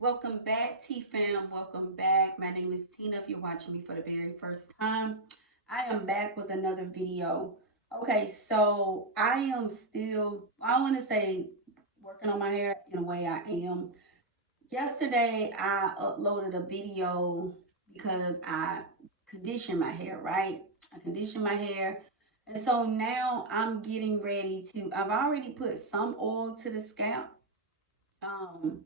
Welcome back, T-Fam. Welcome back. My name is Tina. If you're watching me for the very first time, I am back with another video. Okay, so I am still, I want to say, working on my hair in a way I am. Yesterday, I uploaded a video because I conditioned my hair, right? I conditioned my hair. And so now I'm getting ready to, I've already put some oil to the scalp. Um,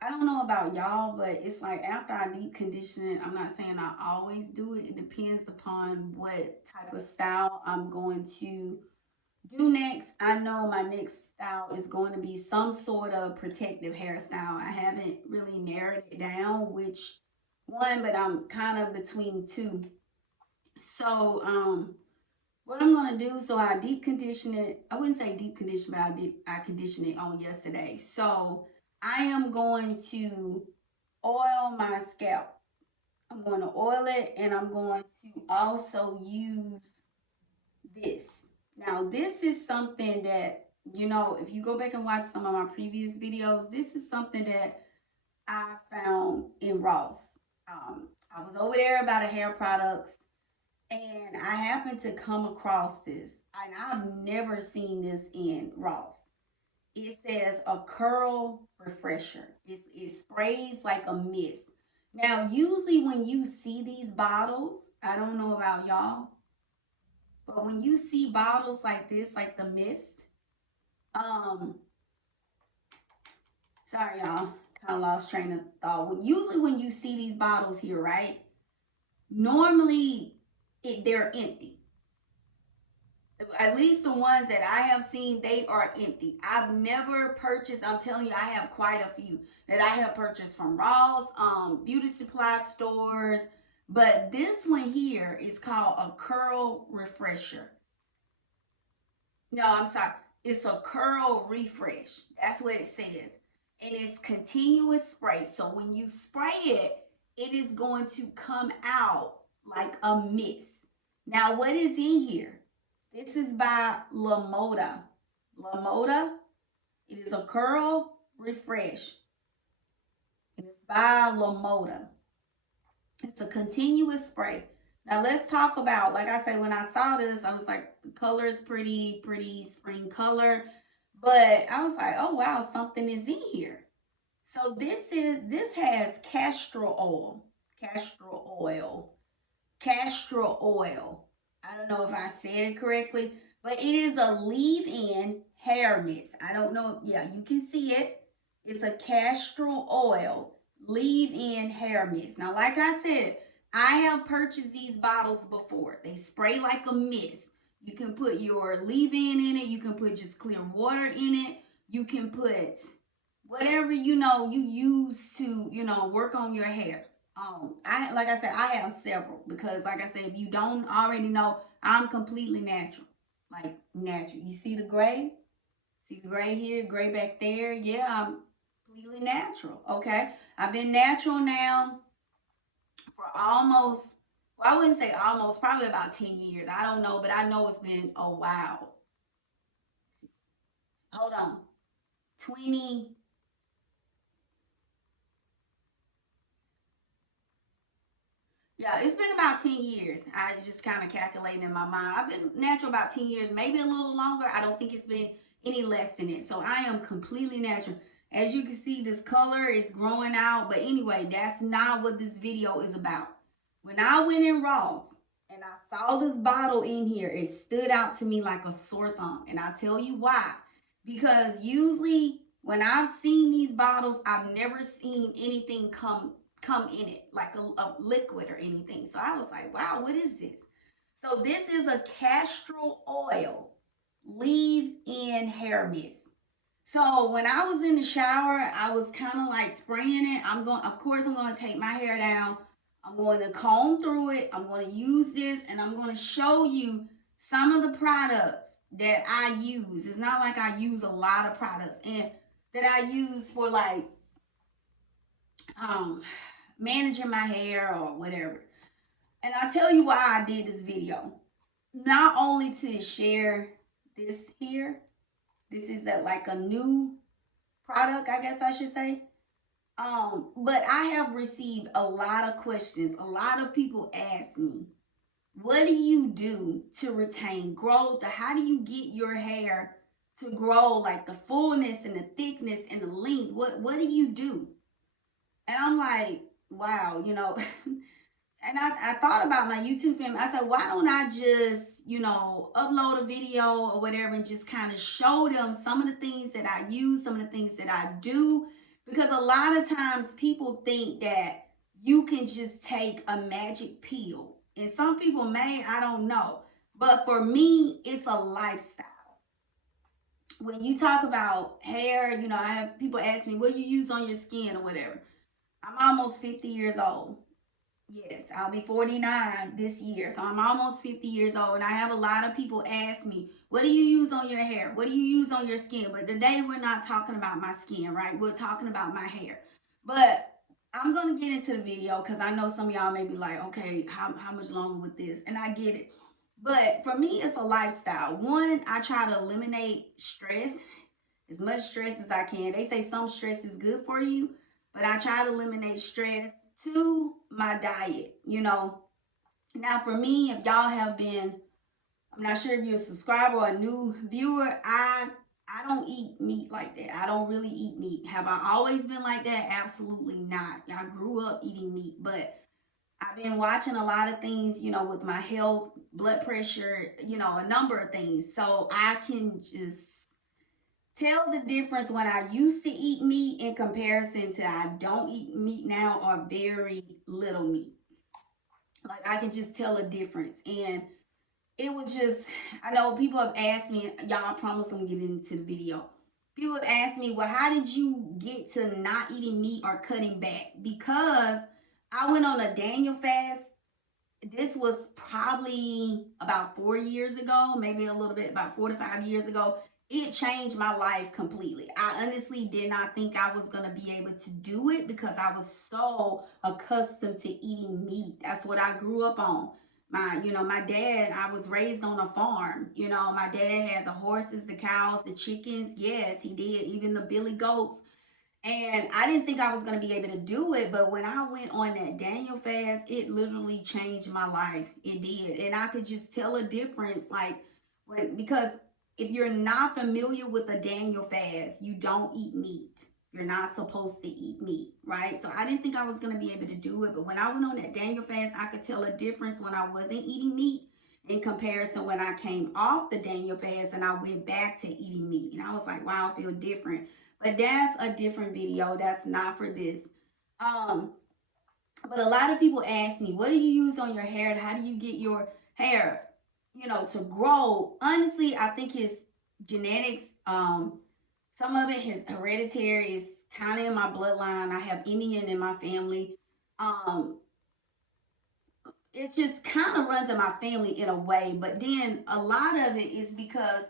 I don't know about y'all, but it's like after I deep condition it, I'm not saying I always do it. It depends upon what type of style I'm going to do next. I know my next style is going to be some sort of protective hairstyle. I haven't really narrowed it down which one, but I'm kind of between two. So, what I'm gonna do, so I deep condition it. I wouldn't say deep condition, but I conditioned it on yesterday. So I am going to oil my scalp. I'm going to oil it, and I'm going to also use this. Now, this is something that, if you go back and watch some of my previous videos, this is something that I found in Ross. I was over there about a hair products, and I happened to come across this, and I've never seen this in Ross. It says a curl refresher. It sprays like a mist. Now, usually when you see these bottles, I don't know about y'all, but when you see bottles like this, like the mist, um, sorry y'all, kind of lost train of thought. Usually when you see these bottles here, right? Normally they're empty. At least the ones that I have seen, they are empty. I've never purchased, I'm telling you, I have quite a few that I have purchased from Ross, beauty supply stores. But this one here is called a curl refresher. No, I'm sorry. It's a curl refresh. That's what it says. And it's continuous spray. So when you spray it, it is going to come out like a mist. Now, what is in here? This is by Lamoda. Lamoda. It is a curl refresh. It is by Lamoda. It's a continuous spray. Now let's talk about, like I said, when I saw this, I was like, the color is pretty, pretty spring color. But I was like, oh wow, something is in here. So this has castor oil, castor oil, castor oil. I don't know if I said it correctly, but it is a leave-in hair mist. I don't know. Yeah, you can see it. It's a castor oil leave-in hair mist. Now, like I said, I have purchased these bottles before. They spray like a mist. You can put your leave-in in it. You can put just clear water in it. You can put whatever you use to work on your hair. I like I said, I have several because, like I said, if you don't already know, I'm completely natural, like natural. You see the gray? See the gray here, gray back there? Yeah, I'm completely natural. Okay, I've been natural now for almost, well, I wouldn't say almost, probably about 10 years. I don't know, but I know it's been a while. Hold on, 20. Yeah, it's been about 10 years. I just kind of calculating in my mind. I've been natural about 10 years, maybe a little longer. I don't think it's been any less than it. So I am completely natural. As you can see, this color is growing out. But anyway, that's not what this video is about. When I went in Ross and I saw this bottle in here, it stood out to me like a sore thumb. And I'll tell you why. Because usually when I've seen these bottles, I've never seen anything come in it, like a liquid or anything. So I was like, wow, what is this? So this is a castor oil leave-in hair mist. So when I was in the shower, I was kind of like spraying it. Of course, I'm going to take my hair down. I'm going to comb through it. I'm going to use this, and I'm going to show you some of the products that I use. It's not like I use a lot of products and that I use for like um managing my hair or whatever. And I'll tell you why I did this video. Not only to share this here, this is like a new product, I guess I should say. But I have received a lot of questions. A lot of people ask me, what do you do to retain growth? Or how do you get your hair to grow, like the fullness and the thickness and the length? What do you do? And I'm like, wow, and I thought about my YouTube family. I said, why don't I just, upload a video or whatever and just kind of show them some of the things that I use, some of the things that I do. Because a lot of times people think that you can just take a magic pill. And some people may, I don't know. But for me, it's a lifestyle. When you talk about hair, I have people ask me, what you use on your skin or whatever. I'm almost 50 years old. Yes, I'll be 49 this year. So I'm almost 50 years old. And I have a lot of people ask me, what do you use on your hair? What do you use on your skin? But today we're not talking about my skin, right? We're talking about my hair. But I'm going to get into the video because I know some of y'all may be like, okay, how much longer with this? And I get it. But for me, it's a lifestyle. One, I try to eliminate stress, as much stress as I can. They say some stress is good for you, but I try to eliminate stress. Two, my diet. Now for me, if y'all have been, I'm not sure if you're a subscriber or a new viewer, I don't eat meat like that. I don't really eat meat. Have I always been like that? Absolutely not. I grew up eating meat, but I've been watching a lot of things, with my health, blood pressure, a number of things. So I can just tell the difference when I used to eat meat in comparison to I don't eat meat now, or very little meat. Like I can just tell a difference. And it was just, I know people have asked me, y'all, I promise I'm getting into the video. People have asked me, well, how did you get to not eating meat or cutting back? Because I went on a Daniel fast. This was probably about 4 years ago, maybe a little bit, about 4 to 5 years ago. It changed my life completely. I honestly did not think I was going to be able to do it because I was so accustomed to eating meat. That's what I grew up on. My dad, I was raised on a farm. My dad had the horses, the cows, the chickens. Yes, he did. Even the billy goats. And I didn't think I was going to be able to do it. But when I went on that Daniel fast, it literally changed my life. It did. And I could just tell a difference. Because if you're not familiar with a Daniel fast, you don't eat meat. You're not supposed to eat meat, right? So I didn't think I was going to be able to do it. But when I went on that Daniel fast, I could tell a difference when I wasn't eating meat in comparison when I came off the Daniel fast and I went back to eating meat. And I was like, wow, I feel different. But that's a different video. That's not for this. Um, but a lot of people ask me, what do you use on your hair? How do you get your hair, to grow? Honestly, I think it's genetics. Some of it is hereditary. It's kind of in my bloodline. I have Indian in my family. Um, it just kind of runs in my family in a way. But then a lot of it is because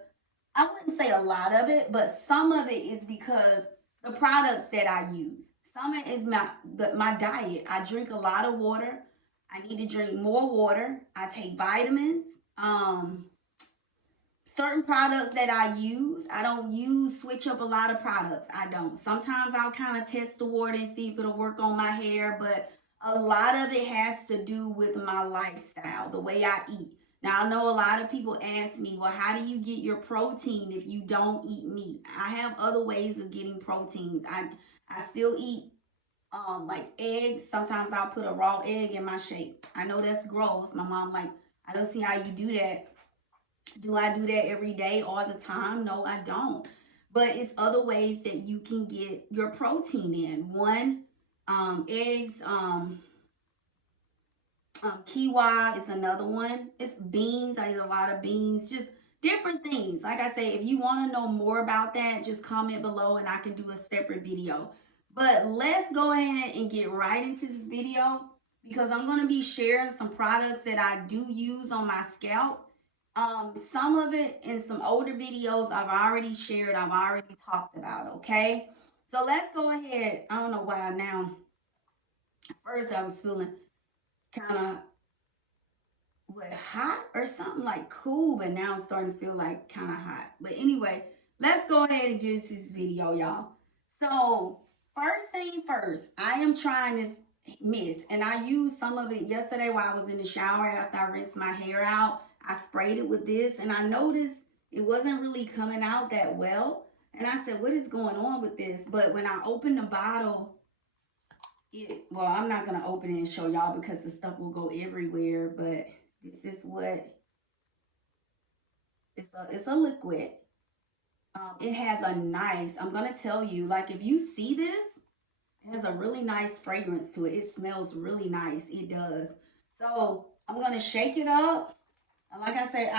I wouldn't say a lot of it, but some of it is because the products that I use. Some of it is my diet. I drink a lot of water. I need to drink more water. I take vitamins. Certain products that I use, I don't switch up a lot of products. I don't. Sometimes I'll kind of test the water and see if it'll work on my hair, but a lot of it has to do with my lifestyle, the way I eat. Now, I know a lot of people ask me, well, how do you get your protein if you don't eat meat? I have other ways of getting proteins. I still eat like eggs. Sometimes I'll put a raw egg in my shake. I know that's gross. My mom like, I don't see how you do that. Do I do that every day all the time? No, I don't. But it's other ways that you can get your protein in. One, eggs, quinoa is another one. It's beans. I eat a lot of beans. Just different things. Like I say, if you want to know more about that, just comment below and I can do a separate video. But let's go ahead and get right into this video because I'm going to be sharing some products that I do use on my scalp. Some of it in some older videos I've already shared, I've already talked about, okay? So let's go ahead. I don't know why now. At first I was feeling kind of hot or something, like cool, but now I'm starting to feel like kind of hot. But anyway, let's go ahead and get into this video, y'all. So first thing first, I am trying this mist, and I used some of it yesterday while I was in the shower after I rinsed my hair out. I sprayed it with this, and I noticed it wasn't really coming out that well. And I said, what is going on with this? But when I opened the bottle, well, I'm not going to open it and show y'all because the stuff will go everywhere. But this is what, it's a liquid. It has a nice, I'm going to tell you, like if you see this, it has a really nice fragrance to it. It smells really nice. It does. So I'm going to shake it up. Like I said,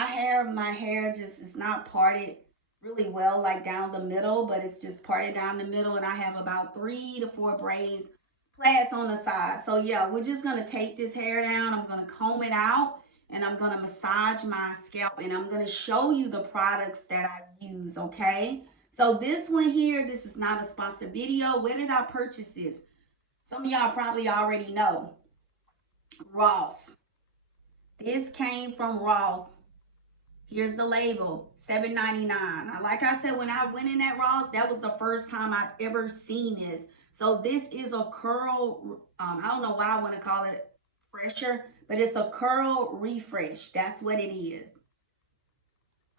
my hair just, it's not parted really well, like down the middle, but it's just parted down the middle. And I have about 3 to 4 braids, plaits on the side. So yeah, we're just going to take this hair down. I'm going to comb it out and I'm going to massage my scalp and I'm going to show you the products that I use. Okay. So this one here, this is not a sponsored video. Where did I purchase this? Some of y'all probably already know. Ross. This came from Ross. Here's the label, $7.99. Like I said, when I went in at Ross, that was the first time I've ever seen this. So this is a curl, I don't know why I want to call it fresher, but it's a curl refresh. That's what it is.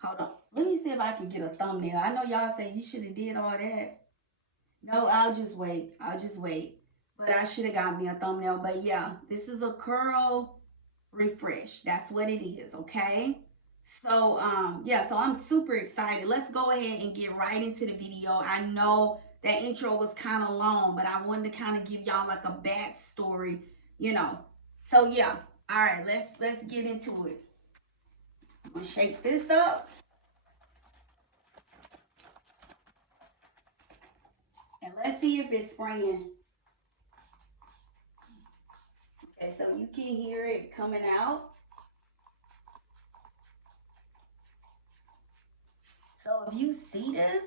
Hold on. Let me see if I can get a thumbnail. I know y'all say you should have did all that. No, I'll just wait. I'll just wait. But I should have got me a thumbnail. But yeah, this is a curl refresh. That's what it is, okay? So, yeah, so I'm super excited. Let's go ahead and get right into the video. I know that intro was kind of long, but I wanted to kind of give y'all like a backstory, you know. So, yeah. All right, let's get into it. I'm going to shake this up. And let's see if it's spraying. Okay, so you can hear it coming out. So if you see this,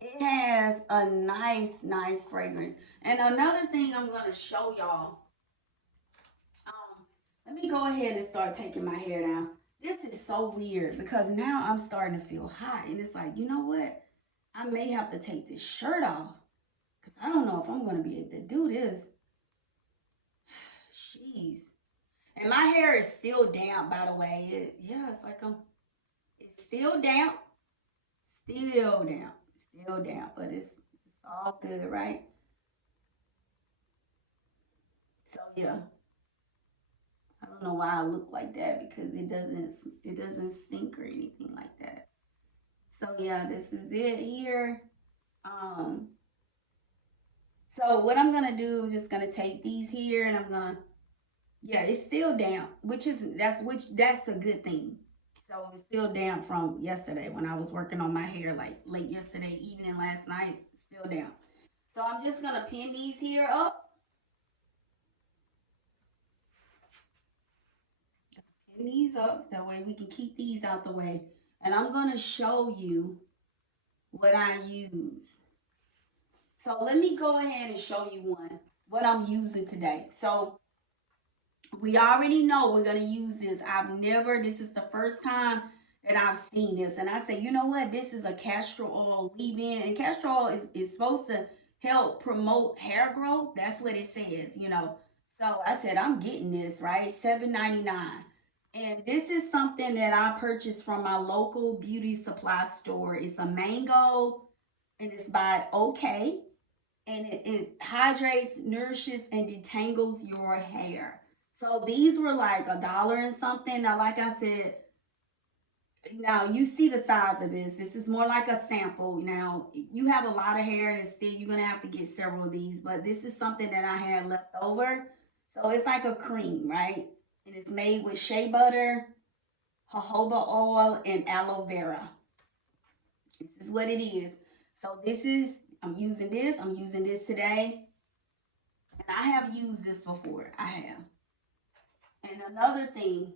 it has a nice fragrance. And another thing I'm going to show y'all. Let me go ahead and start taking my hair down. This is so weird because now I'm starting to feel hot. And it's like, you know what? I may have to take this shirt off. Because I don't know if I'm going to be able to do this. Jeez. And my hair is still damp, by the way. Yeah, it's like it's still damp. Still damp, but it's all good, right? So yeah, I don't know why I look like that because it doesn't stink or anything like that. So yeah, this is it here. So what I'm gonna do, I'm just gonna take these here and I'm gonna, yeah, it's still damp, that's a good thing. So it's still damp from yesterday when I was working on my hair, like late yesterday evening, last night, still damp. So I'm just gonna pin these here up. Pin these up so that way we can keep these out the way. And I'm gonna show you what I use. So let me go ahead and show you what I'm using today. So we already know we're going to use this. This is the first time that I've seen this. And I say, you know what? This is a castor oil leave-in. And castor oil is supposed to help promote hair growth. That's what it says, you know. So I said, I'm getting this, right? $7.99. And this is something that I purchased from my local beauty supply store. It's a mango, and it's by OK. And it hydrates, nourishes, and detangles your hair. So these were like $1 and something. Now, like I said, now you see the size of this. This is more like a sample. Now, you have a lot of hair and still you're going to have to get several of these. But this is something that I had left over. So it's like a cream, right? And it's made with shea butter, jojoba oil, and aloe vera. This is what it is. So I'm using this today. And I have used this before. I have. And another thing,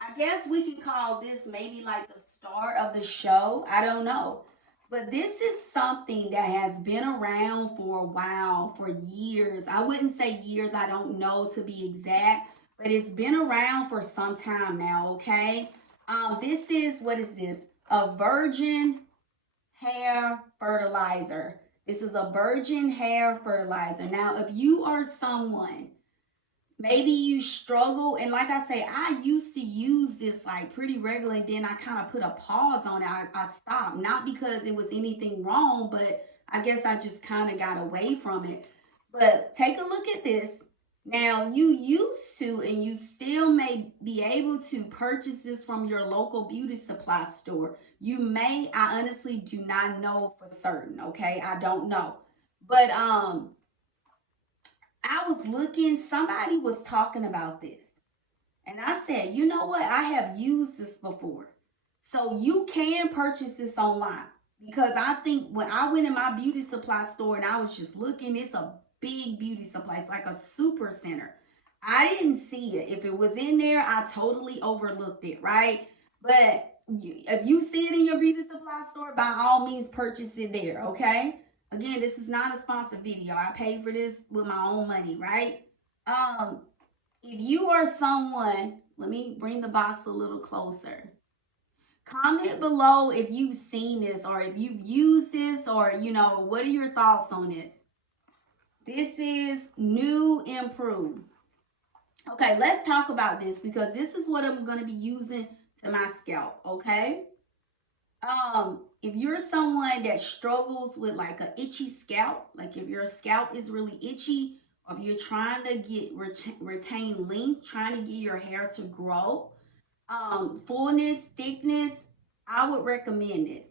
I guess we can call this maybe like the star of the show. I don't know. But this is something that has been around for a while, for years. I wouldn't say years, I don't know to be exact. But it's been around for some time now, okay? What is this? A virgin hair fertilizer. This is a virgin hair fertilizer. Now, if you are someone, maybe you struggle, and like I say, I used to use this like pretty regularly, then I kind of put a pause on it. I stopped, not because it was anything wrong, but I guess I just kind of got away from it. But take a look at this. Now, you used to, and you still may be able to purchase this from your local beauty supply store. You may, I honestly do not know for certain, okay? I don't know. But I was looking, somebody was talking about this. And I said, you know what? I have used this before. So you can purchase this online. Because I think when I went in my beauty supply store and I was just looking, it's a big beauty supply. It's like a super center. I didn't see it. If it was in there, I totally overlooked it, right? But if you see it in your beauty supply store, by all means purchase it there, okay? Again, this is not a sponsored video. I paid for this with my own money, right? Um, if you are someone, let me bring the box a little closer. Comment below if you've seen this or if you've used this, or what are your thoughts on this? This is new, improved. Okay, let's talk about this because this is what I'm going to be using to my scalp, okay? If you're someone that struggles with like a itchy scalp, like if your scalp is really itchy, or if you're trying to retain length, trying to get your hair to grow, fullness, thickness, I would recommend this.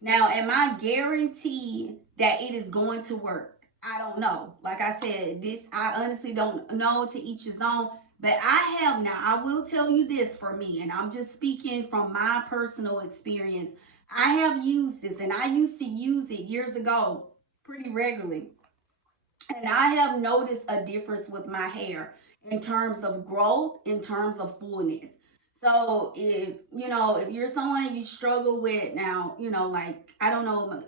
Now, am I guaranteed that it is going to work? I don't know. Like I said, this I honestly don't know, to each his own. But I have now, I will tell you this for me, and I'm just speaking from my personal experience. I have used this, and I used to use it years ago pretty regularly. And I have noticed a difference with my hair in terms of growth, in terms of fullness. So if you're someone you struggle with now, like I don't know,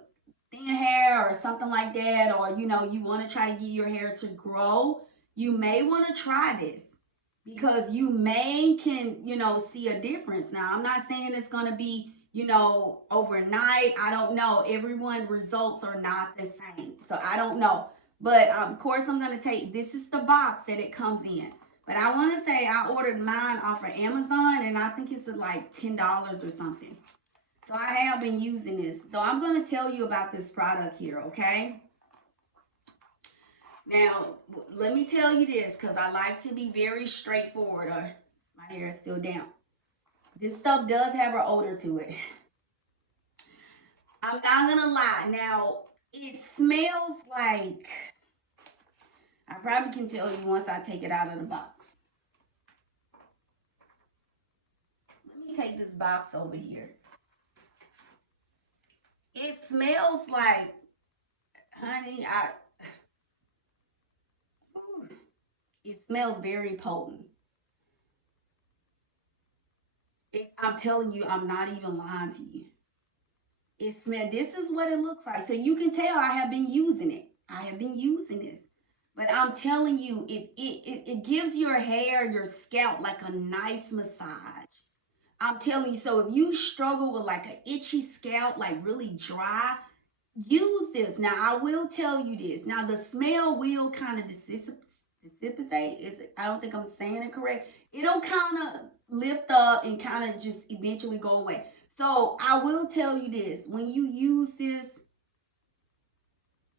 thin hair or something like that, or you want to try to get your hair to grow, you may want to try this because you may can see a difference. Now, I'm not saying it's going to be overnight. I don't know. Everyone results are not the same, so I don't know. But of course, I'm going to take, this is the box that it comes in. But I want to say I ordered mine off of Amazon, and I think it's like $10 or something. So I have been using this. So I'm going to tell you about this product here, okay? Now, let me tell you this, because I like to be very straightforward, or my hair is still damp. This stuff does have an odor to it. I'm not going to lie. Now, it smells like, I probably can tell you once I take it out of the box. Let me take this box over here. It smells like, honey, it smells very potent. I'm telling you, I'm not even lying to you. This is what it looks like. So you can tell I have been using it. I have been using this. But I'm telling you, it gives your hair, your scalp, like a nice massage. I'm telling you, so if you struggle with like an itchy scalp, like really dry, use this. Now, I will tell you this. Now, the smell will kind of dissipate. I don't think I'm saying it correct. It'll kind of lift up and kind of just eventually go away. So I will tell you this. When you use this,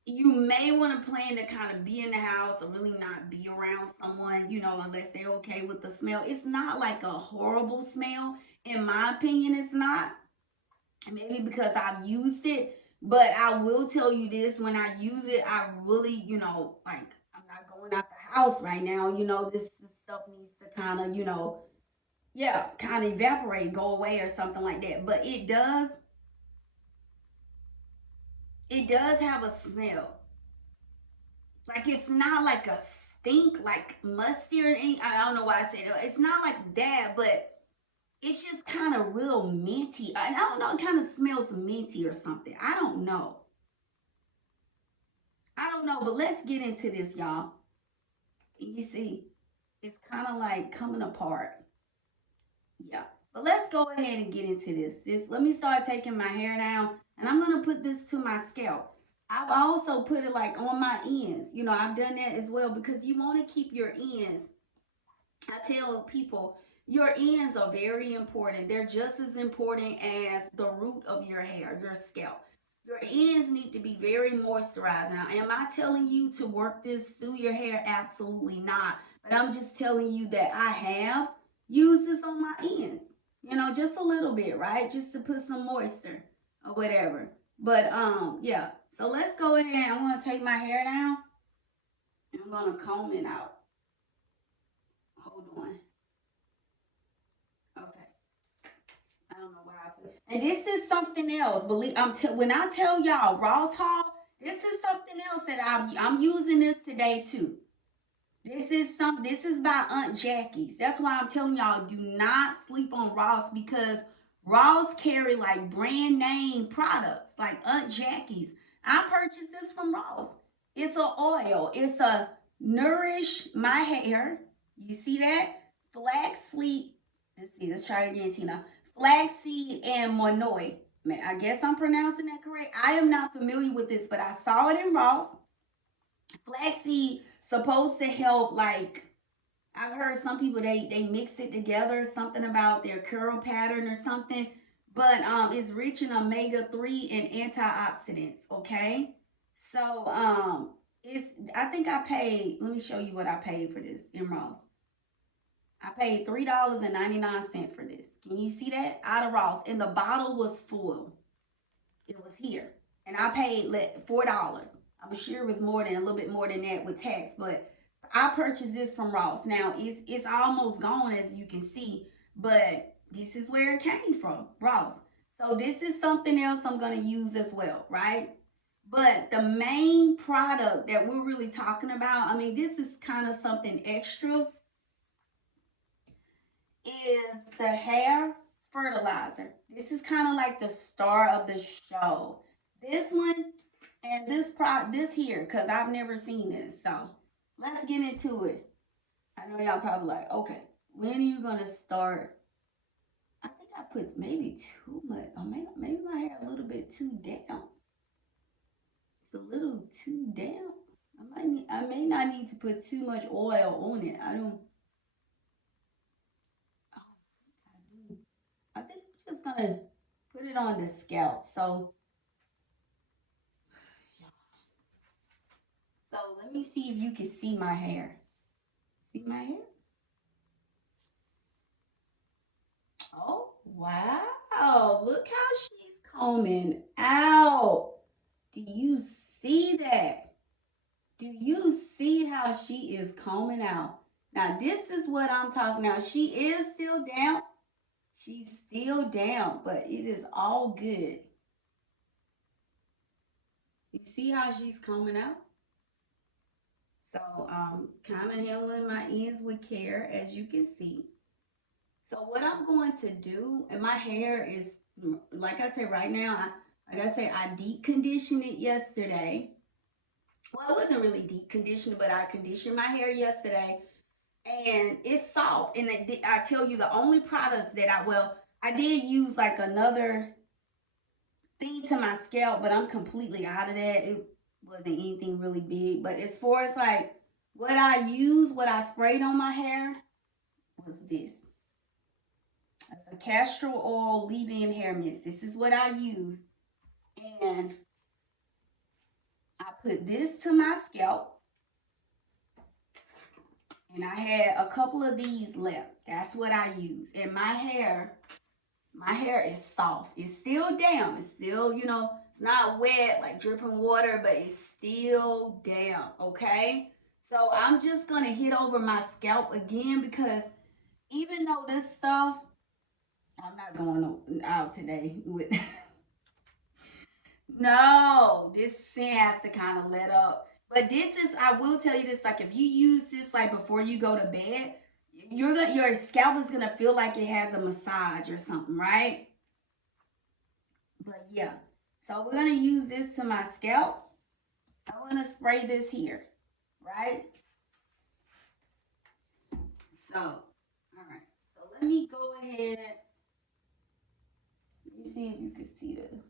you may want to plan to kind of be in the house or really not be around someone, unless they're okay with the smell. It's not like a horrible smell. In my opinion, it's not. Maybe because I've used it. But I will tell you this, when I use it, I really, like, I'm not going out the house right now. This stuff needs to kind of, yeah, kind of evaporate, go away or something like that. But it does have a smell. Like, it's not like a stink, like musty or anything. I don't know why I said it. It's not like that, but it's just kind of real minty. I don't know, it kind of smells minty or something. I don't know. But let's get into this, y'all. You see, it's kind of like coming apart. Yeah. But let's go ahead and get into this. Let me start taking my hair down, and I'm going to put this to my scalp. I've also put it like on my ends. You know, I've done that as well because you want to keep your ends. I tell people your ends are very important. They're just as important as the root of your hair, your scalp. Your ends need to be very moisturized. Now, am I telling you to work this through your hair? Absolutely not. But I'm just telling you that I have used this on my ends. You know, just a little bit, right? Just to put some moisture or whatever. But yeah. So let's go ahead. I'm gonna take my hair down and I'm gonna comb it out. Hold on. Okay. I don't know why I put. And this is something else. Believe when I tell y'all Ross Hall, this is something else that I'm using this today too. This is by Aunt Jackie's. That's why I'm telling y'all do not sleep on Ross because Ross carry like brand name products like Aunt Jackie's. I purchased this from Ross. It's an oil. It's a nourish my hair. You see that? Flaxseed. Let's see. Let's try it again, Tina. Flaxseed and monoi. I guess I'm pronouncing that correct. I am not familiar with this, but I saw it in Ross. Flaxseed supposed to help, like I've heard some people they mix it together, something about their curl pattern or something, but it's rich in omega-3 and antioxidants. Okay, so it's I think I paid. Let me show you what I paid for this in Ross. I paid $3.99 for this. Can you see that out of Ross? And the bottle was full. It was here, and I paid $4. I'm sure it was more than a little bit more than that with tax, but I purchased this from Ross. Now it's almost gone as you can see, but this is where it came from, Ross. So this is something else I'm gonna use as well, right? But the main product that we're really talking about, I mean, this is kind of something extra, is the hair fertilizer. This is kind of like the star of the show. This one and this here, because I've never seen this. So let's get into it. I know y'all probably like, okay, when are you gonna start? I think I put maybe too much, or maybe my hair a little bit too down. It's a little too down. I may not need to put too much oil on it. I don't. Oh, I think I'm just gonna put it on the scalp. So let me see if you can see my hair. See my hair? Oh, wow. Look how she's combing out. Do you see that? Do you see how she is combing out? Now, this is what I'm talking about. She is still down. She's still down, but it is all good. You see how she's combing out? So, kind of handling my ends with care, as you can see. So what I'm going to do, and my hair is, like I said, right now, I deep conditioned it yesterday. Well, it wasn't really deep conditioned, but I conditioned my hair yesterday, and it's soft. And I tell you, the only products that I did use like another thing to my scalp, but I'm completely out of that. It wasn't anything really big. But as far as like what I sprayed on my hair was this. It's a castor oil leave-in hair mist. This is what I use. And I put this to my scalp. And I had a couple of these left. That's what I use. And my hair is soft. It's still damp. It's still, it's not wet, like dripping water, but it's still damp, okay? So I'm just going to hit over my scalp again because even though this stuff, I'm not going out today with no, this scent has to kind of let up. But this is, I will tell you this, like if you use this like before you go to bed, your scalp is gonna feel like it has a massage or something, right? But yeah, so we're gonna use this to my scalp. I'm gonna spray this here, right? So, all right. So let me go ahead. Let me see if you can see this.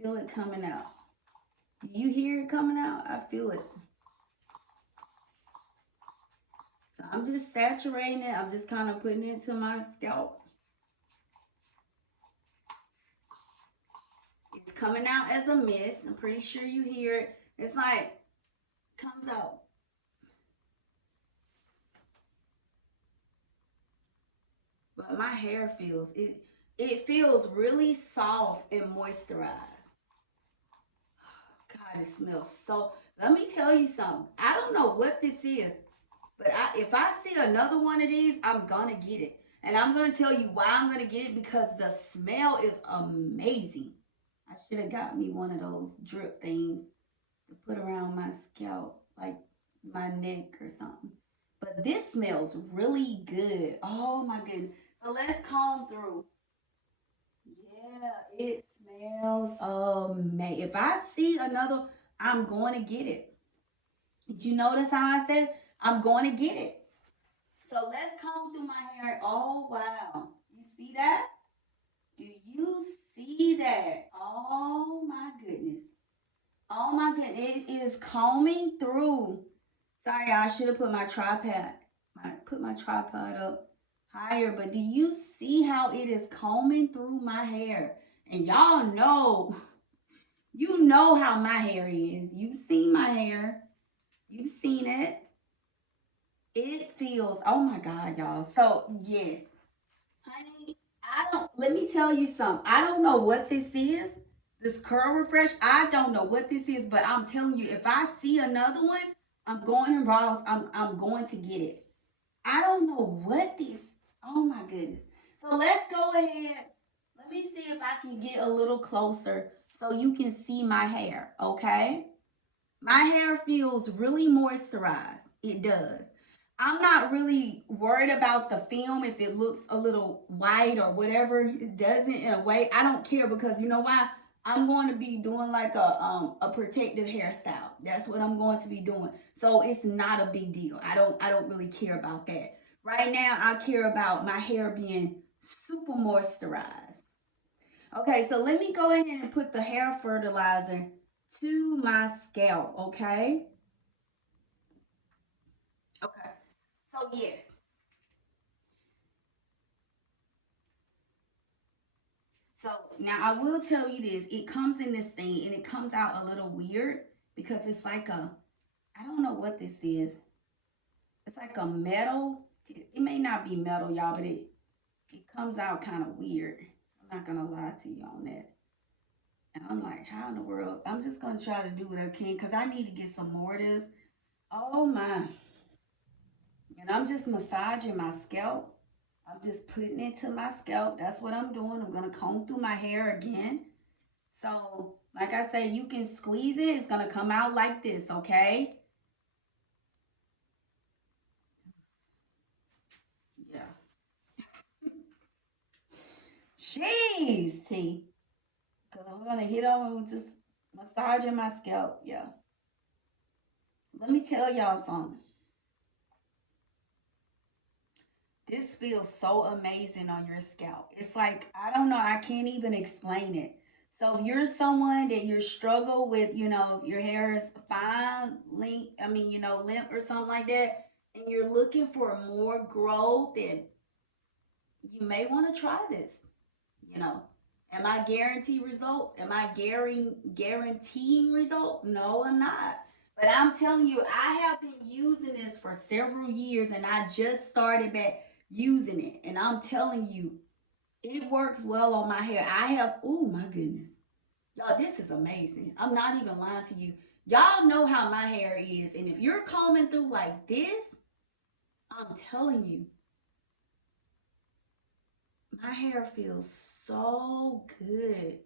feel it coming out. You hear it coming out? I feel it. So I'm just saturating it. I'm just kind of putting it to my scalp. It's coming out as a mist. I'm pretty sure you hear it. It's like, comes out. But my hair feels, it feels really soft and moisturized. God, it smells so, let me tell you something. I don't know what this is, but if I see another one of these, I'm gonna get it. And I'm gonna tell you why I'm gonna get it, because the smell is amazing. I should have got me one of those drip things to put around my scalp, like my neck or something. But this smells really good. Oh my goodness. So let's comb through. Yeah, it smells amazing. If I see another, I'm going to get it. Did you notice how I said I'm going to get it? So let's comb through my hair. Oh, wow. You see that? Do you see that? Oh, my goodness. Oh, my goodness. It is combing through. Sorry, I should have put my tripod. I put my tripod up higher, but do you see how it is combing through my hair? And y'all know, you know how my hair is. You've seen my hair. You've seen it. It feels, oh my God, y'all. So, yes, honey, let me tell you something. I don't know what this is. This curl refresh, I don't know what this is, but I'm telling you, if I see another one, I'm going to browse. I'm going to get it. I don't know what this. Oh my goodness. So let's go ahead. Let me see if I can get a little closer so you can see my hair, okay? My hair feels really moisturized. It does. I'm not really worried about the film if it looks a little white or whatever. It doesn't in a way. I don't care, because you know why? I'm going to be doing like a protective hairstyle. That's what I'm going to be doing. So it's not a big deal. I don't really care about that. Right now I care about my hair being super moisturized. Okay, so let me go ahead and put the hair fertilizer to my scalp, okay? Okay. So yes. So now I will tell you this. It comes in this thing and it comes out a little weird because it's like I don't know what this is. It's like a metal. It may not be metal, y'all, but it comes out kind of weird. I'm not gonna lie to you on that. And I'm like, how in the world? I'm just gonna try to do what I can because I need to get some more of this. Oh my. And I'm just massaging my scalp. I'm just putting it to my scalp. That's what I'm doing. I'm going to comb through my hair again. So, like I said, you can squeeze it. It's going to come out like this, okay? Yeah. Jeez, T. Because I'm going to hit on with just massaging my scalp. Yeah. Let me tell y'all something. This feels so amazing on your scalp. It's like, I don't know, I can't even explain it. So if you're someone that you struggle with, your hair is fine, length, limp or something like that, and you're looking for more growth, then you may want to try this. You know, am I guarantee results? Am I guaranteeing results? No, I'm not. But I'm telling you, I have been using this for several years and I just started back using it. And I'm telling you, it works well on my hair. Oh my goodness. Y'all, this is amazing. I'm not even lying to you. Y'all know how my hair is. And if you're combing through like this, I'm telling you, my hair feels so good.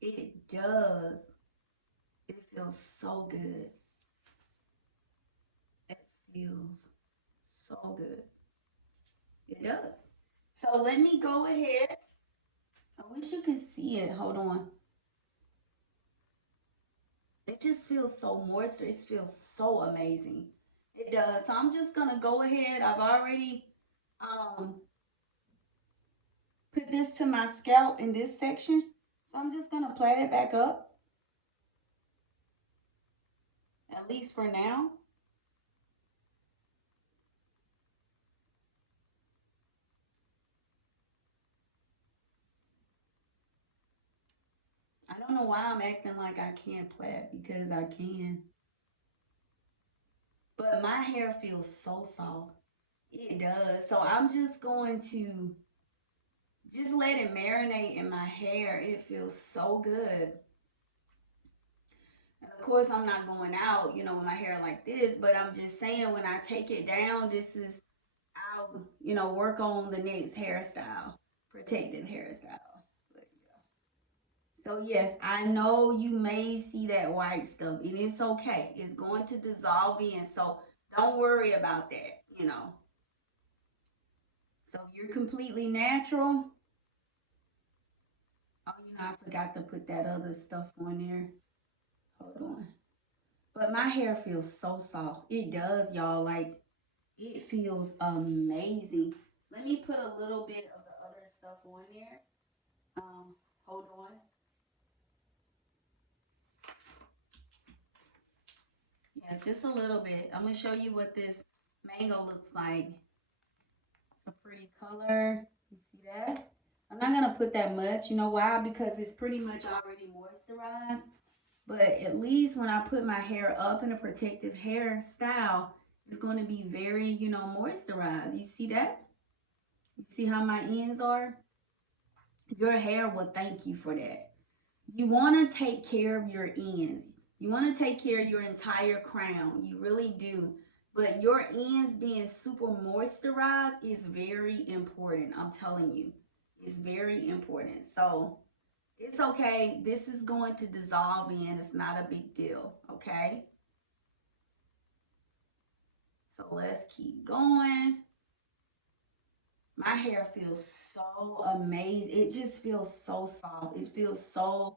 It does. It feels so good. It feels so good. It does. So let me go ahead. I wish you could see it. Hold on. It just feels so moist. It feels so amazing. It does. So I'm just gonna go ahead. I've already um put this to my scalp in this section. So I'm just gonna plait it back up, at least for now. I don't know why I'm acting like I can't plait because I can. But my hair feels so soft. It does. So I'm just going to just let it marinate in my hair. It feels so good. And of course, I'm not going out, with my hair like this, but I'm just saying when I take it down, I'll, work on the next hairstyle, protective hairstyle. But, yeah. So, yes, I know you may see that white stuff, and it's okay. It's going to dissolve in. So, don't worry about that. So, you're completely natural. Oh, I forgot to put that other stuff on there. Hold on. But my hair feels so soft. It does, y'all. Like, it feels amazing. Let me put a little bit of the other stuff on there. Hold on. Yes, just a little bit. I'm gonna show you what this mango looks like. It's a pretty color. You see that? I'm not gonna put that much. You know why? Because it's pretty much already moisturized. But at least when I put my hair up in a protective hairstyle, it's going to be very, moisturized. You see that? You see how my ends are? Your hair will thank you for that. You want to take care of your ends. You want to take care of your entire crown. You really do. But your ends being super moisturized is very important. I'm telling you. It's very important. So it's okay. This is going to dissolve in. It's not a big deal. Okay. So let's keep going. My hair feels so amazing. It just feels so soft. It feels so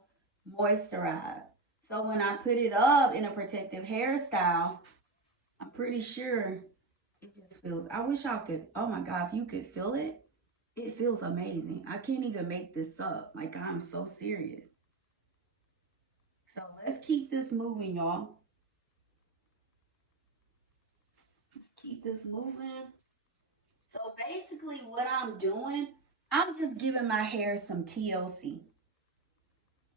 moisturized. So when I put it up in a protective hairstyle, I'm pretty sure it just feels. I wish I could. Oh my God, if you could feel it, it feels amazing. I can't even make this up. Like, I'm so serious. So let's keep this moving, y'all. Let's keep this moving. So basically, what I'm doing, I'm just giving my hair some TLC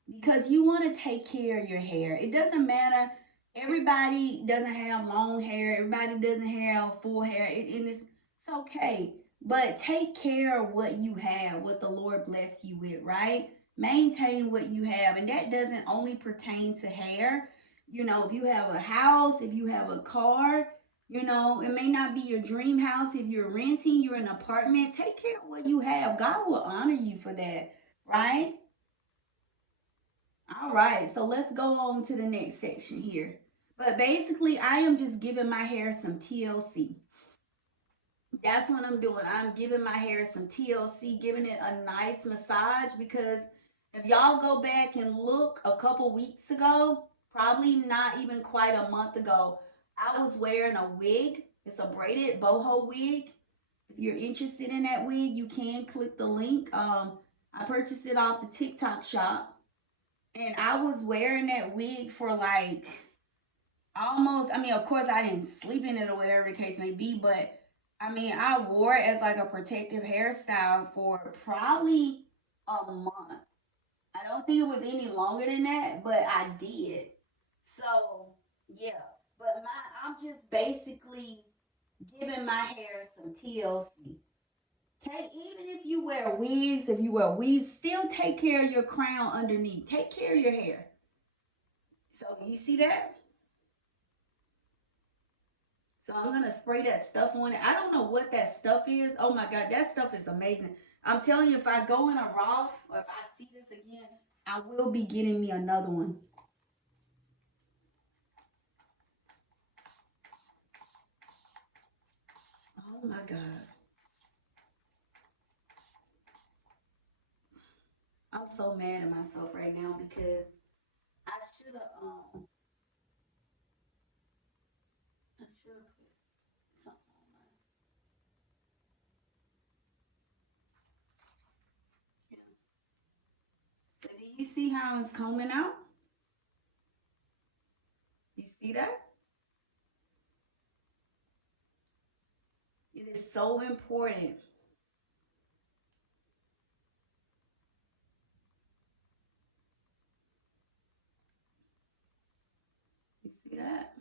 because you want to take care of your hair. It doesn't matter. Everybody doesn't have long hair. Everybody doesn't have full hair. And it's okay. But take care of what you have, what the Lord bless you with, right? Maintain what you have. And that doesn't only pertain to hair. If you have a house, if you have a car, it may not be your dream house. If you're renting, you're in an apartment, take care of what you have. God will honor you for that, right? All right, so let's go on to the next section here. But basically, I am just giving my hair some TLC. That's what I'm doing. I'm giving my hair some TLC, giving it a nice massage because if y'all go back and look a couple weeks ago, probably not even quite a month ago, I was wearing a wig. It's a braided boho wig. If you're interested in that wig, you can click the link. I purchased it off the TikTok shop. And I was wearing that wig for like almost, I mean, of course, I didn't sleep in it or whatever the case may be, but I mean, I wore it as like a protective hairstyle for probably a month. I don't think it was any longer than that, but I did. So, yeah. But I'm just basically giving my hair some TLC. Even if you wear wigs, if you wear weaves, still take care of your crown underneath. Take care of your hair. So you see that? So I'm gonna spray that stuff on it. I don't know what that stuff is. Oh my God, that stuff is amazing. I'm telling you, if I go in a Roth or if I see this again, I will be getting me another one. Oh my God. I'm so mad at myself right now because I should have I should have put something on my yeah. But You see how it's combing out? You see that? It is so important. You see that?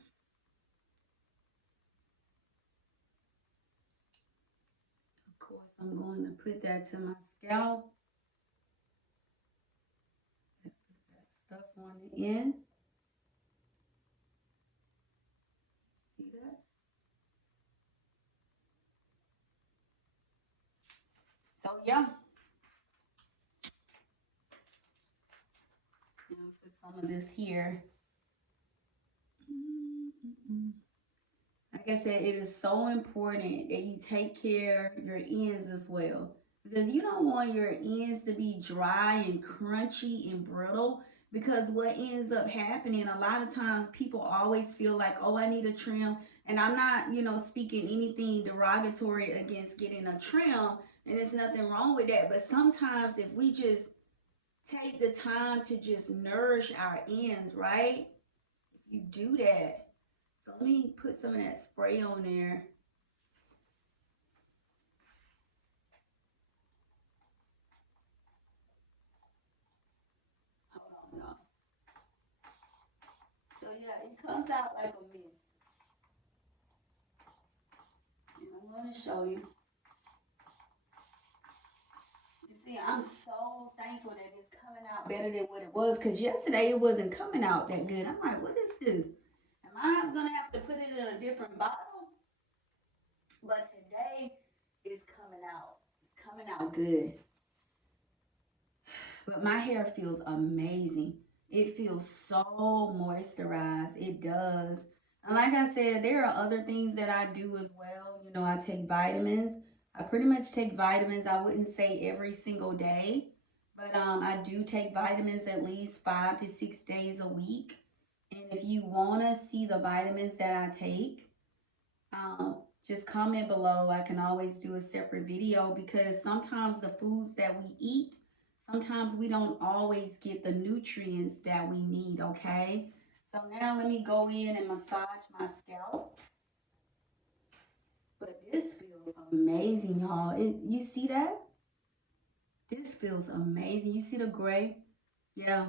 Of course, I'm going to put that to my scalp. Put that stuff on the end. See that? So yeah, I'll put some of this here. Like I said, it is so important that you take care of your ends as well. Because you don't want your ends to be dry and crunchy and brittle. Because what ends up happening, a lot of times people always feel like, oh, I need a trim. And I'm not, speaking anything derogatory against getting a trim. And there's nothing wrong with that. But sometimes if we just take the time to just nourish our ends, right? If you do that, so let me put some of that spray on there. Hold on, y'all. So yeah, it comes out like a mist. And I'm going to show you. You see, I'm so thankful that it's coming out better than what it was. Because yesterday it wasn't coming out that good. I'm like, what is this? Am I going to have to put it in a different bottle? But today it's coming out. It's coming out good. But my hair feels amazing. It feels so moisturized. It does. And like I said, there are other things that I do as well. I take vitamins. I pretty much take vitamins. I wouldn't say every single day, but I do take vitamins at least 5 to 6 days a week. And if you want to see the vitamins that I take, just comment below. I can always do a separate video because sometimes the foods that we eat, sometimes we don't always get the nutrients that we need, okay? So now let me go in and massage my scalp. But this feels amazing, y'all. You see that? This feels amazing. You see the gray? Yeah.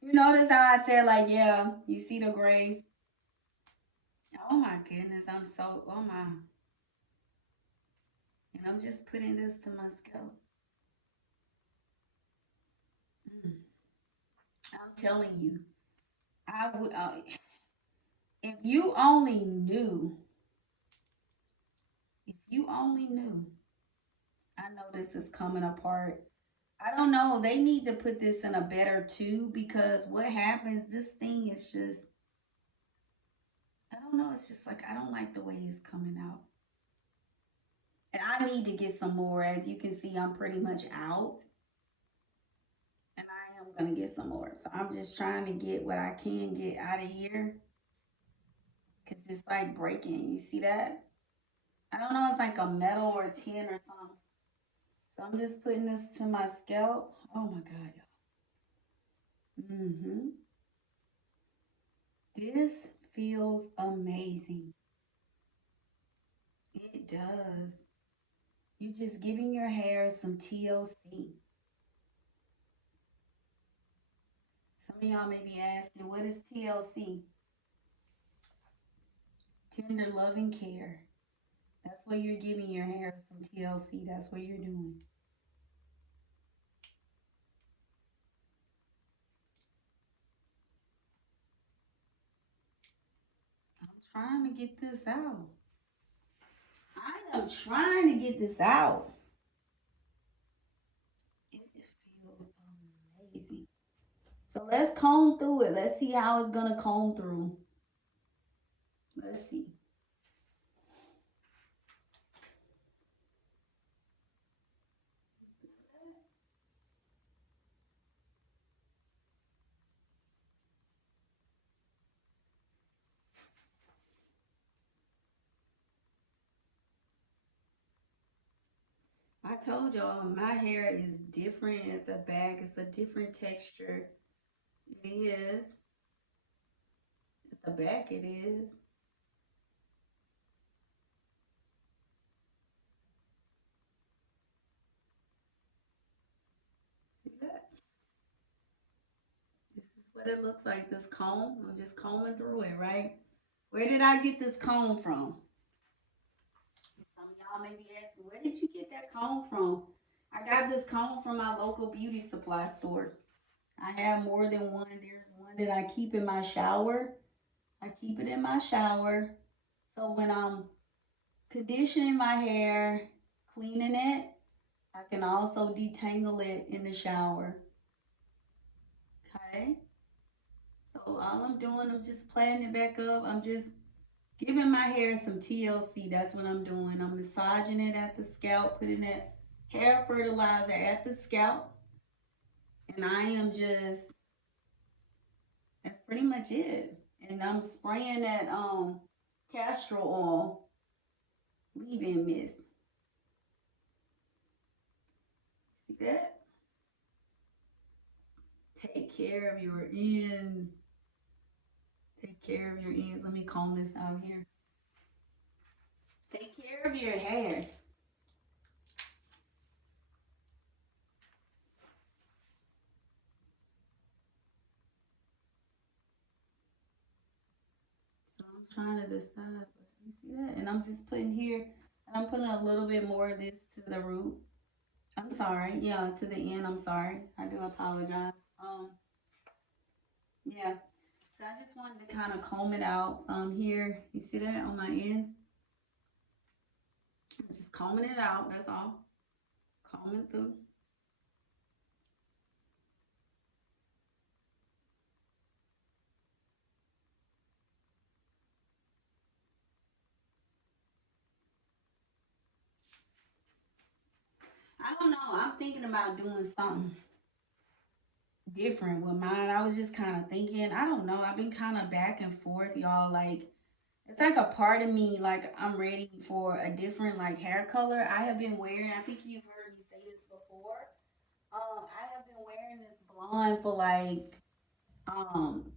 You notice how I said like, yeah, you see the gray? Oh my goodness, oh my. And I'm just putting this to my scalp. Mm. I'm telling you, I would. If you only knew, if you only knew, I know this is coming apart. I don't know. They need to put this in a better tube because what happens, this thing is just, I don't know. It's just like, I don't like the way it's coming out. And I need to get some more. As you can see, I'm pretty much out. And I am going to get some more. So I'm just trying to get what I can get out of here. Because it's like breaking. You see that? I don't know. It's like a metal or tin or something. So I'm just putting this to my scalp. Oh my God, y'all. This feels amazing. It does. You're just giving your hair some TLC. Some of y'all may be asking, what is TLC? Tender loving care. That's what you're giving your hair, some TLC. That's what you're doing. I'm trying to get this out. I am trying to get this out. It feels amazing. So let's comb through it. Let's see how it's going to comb through. Let's see. I told y'all my hair is different at the back. It's a different texture. It is. At the back it is. See that? This is what it looks like, this comb. I'm just combing through it, right? Where did I get this comb from? Some of y'all may be asking, where did you get that comb from? I got this comb from my local beauty supply store. I have more than one. There's one that I keep in my shower. I keep it in my shower. So when I'm conditioning my hair, cleaning it, I can also detangle it in the shower. Okay? So all I'm doing, I'm just plaiting it back up. I'm just giving my hair some TLC. That's what I'm doing. I'm massaging it at the scalp, putting that hair fertilizer at the scalp. And I am just, that's pretty much it. And I'm spraying that castor oil leave-in mist. See that? Take care of your ends. Take care of your ends. Let me comb this out here. Take care of your hair. So I'm trying to decide, but you see that? And I'm just putting here, and I'm putting a little bit more of this to the root. I'm sorry. Yeah, to the end. I'm sorry. I do apologize. Yeah. So I just wanted to kind of comb it out some here. You see that on my ends? Just combing it out. That's all. Combing through. I don't know. I'm thinking about doing something different with mine. I was just kind of thinking, I don't know. I've been kind of back and forth, y'all. Like, it's like a part of me, like, I'm ready for a different, like, hair color. I have been wearing, I think you've heard me say this before. I have been wearing this blonde for, like, um,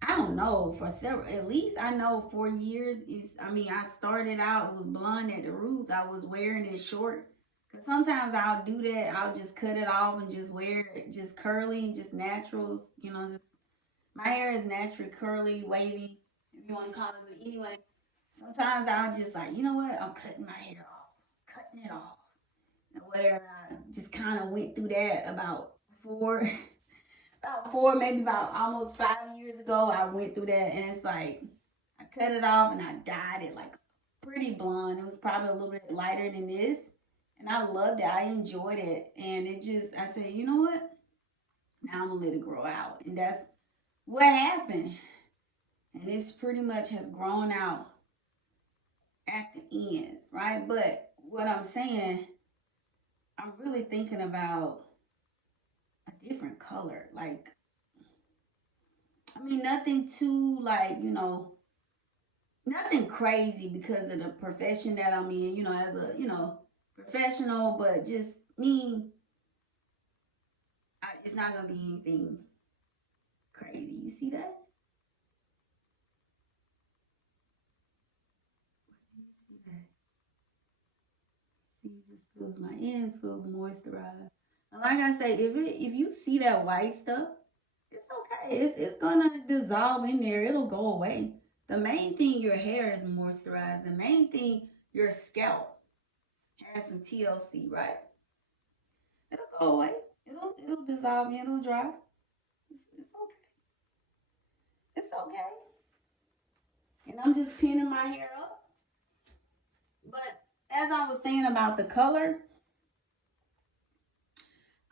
I don't know, for several, at least I know 4 years is, I mean, I started out, it was blonde at the roots. I was wearing it short. Cause sometimes I'll do that. I'll just cut it off and just wear it just curly, just naturals, just my hair is naturally curly, wavy, if you want to call it. But anyway, sometimes I'll just like, you know what? I'm cutting my hair off, cutting it off, and whatever. I just kind of went through that about four, about four, maybe about almost 5 years ago. I went through that, and it's like I cut it off and I dyed it like pretty blonde. It was probably a little bit lighter than this, and I loved it. I enjoyed it, and it just I said, you know what? Now I'm gonna let it grow out, and that's what happened. And this pretty much has grown out at the ends, right? But what I'm saying, I'm really thinking about a different color. Like, I mean, nothing too, like, nothing crazy because of the profession that I'm in, as a, professional, but just me, it's not going to be anything crazy. You see that? You see that? See, it just feels my ends feels moisturized. And like I say, if you see that white stuff, it's okay. It's gonna dissolve in there. It'll go away. The main thing your hair is moisturized. The main thing your scalp has some TLC, right? It'll go away. It'll dissolve. It'll dry. It's okay. It's okay. And I'm just pinning my hair up. But as I was saying about the color,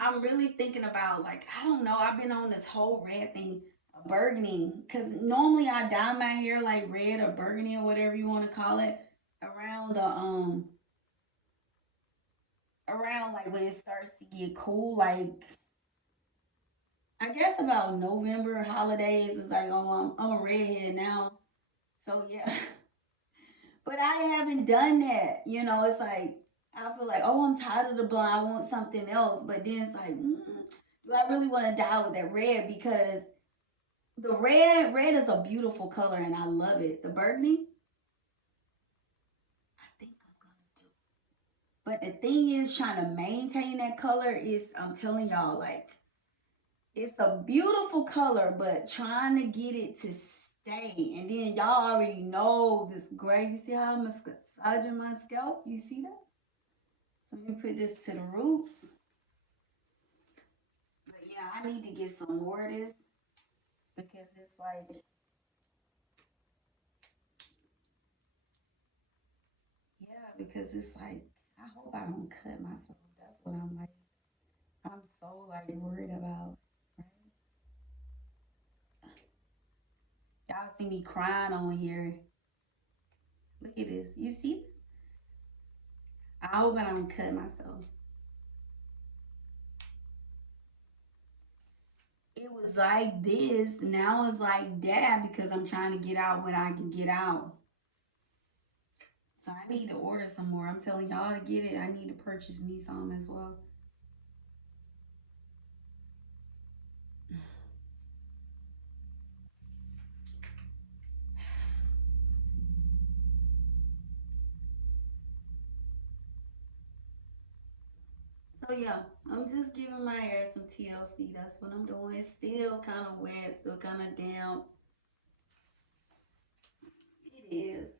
I'm really thinking about, like, I don't know. I've been on this whole red thing, burgundy, because normally I dye my hair like red or burgundy or whatever you want to call it around the around like when it starts to get cool, like I guess about November holidays. It's like, oh, I'm a redhead now, so yeah. But I haven't done that. It's like I feel like, oh, I'm tired of the blonde. I want something else. But then it's like, do I really want to dye with that red? Because the red is a beautiful color and I love it. The burgundy, I think I'm gonna do. But the thing is, trying to maintain that color is, I'm telling y'all, like, it's a beautiful color, but trying to get it to stay. And then y'all already know this gray. You see how I'm massaging my scalp? You see that? So let me put this to the roots. But yeah, I need to get some more of this because it's like, yeah, because it's like, I hope I don't cut myself. That's what I'm like. I'm so like worried about. Right? Y'all see me crying on here. Look at this. You see? I hope I don't cut myself. It was like this. Now it's like that because I'm trying to get out when I can get out. So I need to order some more. I'm telling y'all to get it. I need to purchase me some as well. So yeah, I'm just giving my hair some TLC. That's what I'm doing. It's still kind of wet, still kind of damp. It is.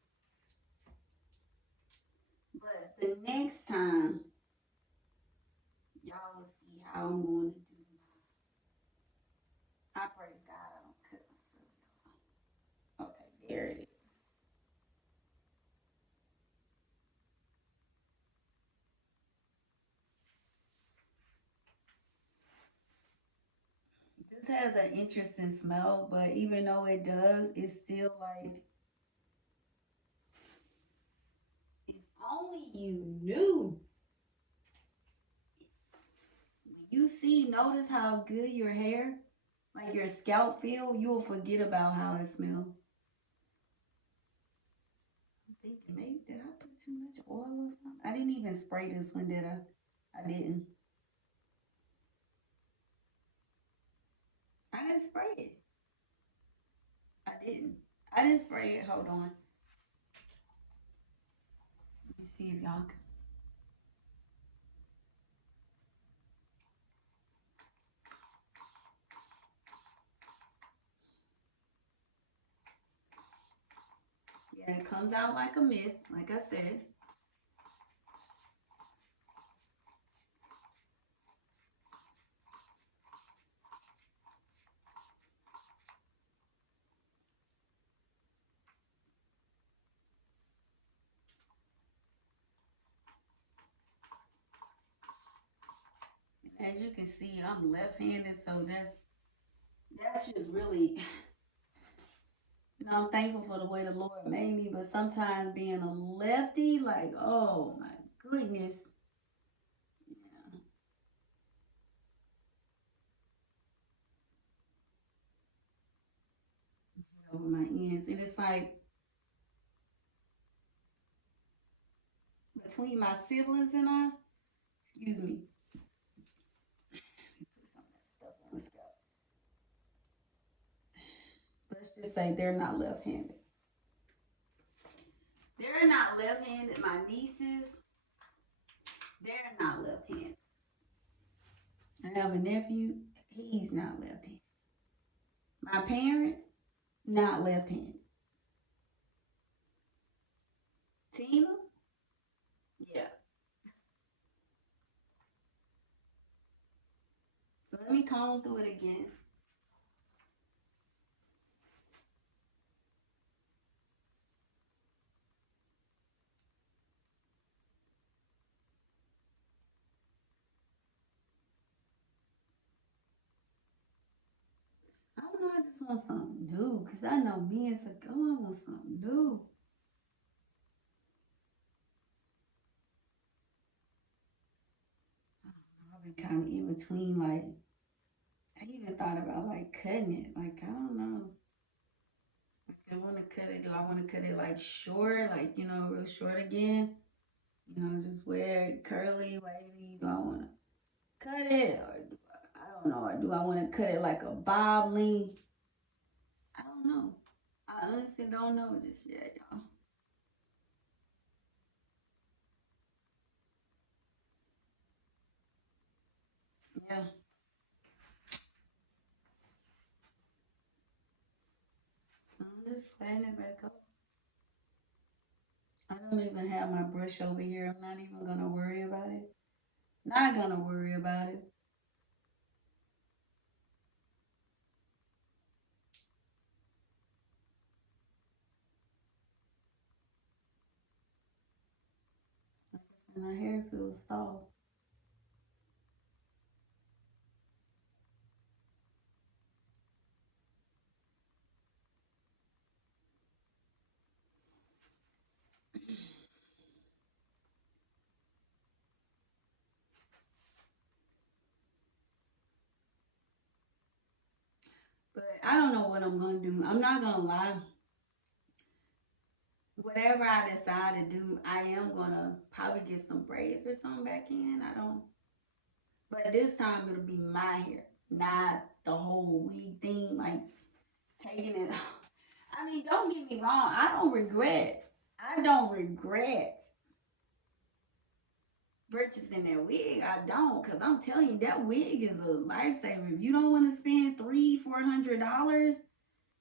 But the next time, y'all will see how I'm going to do. I pray to God I don't cut myself. Okay, there it is. This has an interesting smell, but even though it does, it's still like, if only you knew. When you see, notice how good your hair, like your scalp feel, you'll forget about how it smells. I'm thinking, maybe did I put too much oil or something? I didn't even spray this one, did I? I didn't. I didn't spray it. I didn't. I didn't spray it. Hold on. Let me see if y'all can. Yeah, it comes out like a mist, like I said. As you can see, I'm left-handed, so that's just really, I'm thankful for the way the Lord made me. But sometimes being a lefty, like, oh my goodness, yeah, over my ends, and it's like between my siblings and I. Excuse me, put some of that stuff on the scalp. Let's just say they're not left-handed. They're not left-handed. My nieces, they're not left-handed. I have a nephew. He's not left-handed. My parents, not left-handed. Tina, yeah. So let me comb through it again. I don't know. I just want something new because I know me as a girl, I want something new. I've been kind of in between. Like I even thought about like cutting it. Like I don't know. Like I want to cut it. Do I want to cut it like short, like real short again? You know, just wear it curly, wavy. Do I want to cut it, or I don't know, or do I want to cut it like a bob length? I don't know. I honestly don't know just yet, y'all. Yeah, so I'm just playing it back up. I don't even have my brush over here. I'm not even gonna worry about it. Not gonna worry about it. Like I said, my hair feels soft. But I don't know what I'm gonna do. I'm not gonna lie. Whatever I decide to do, I am gonna probably get some braids or something back in. I don't, but this time it'll be my hair, not the whole wig thing, like taking it off. I mean, don't get me wrong. I don't regret purchasing that wig. I don't, cause I'm telling you, that wig is a lifesaver. If you don't want to spend $300-400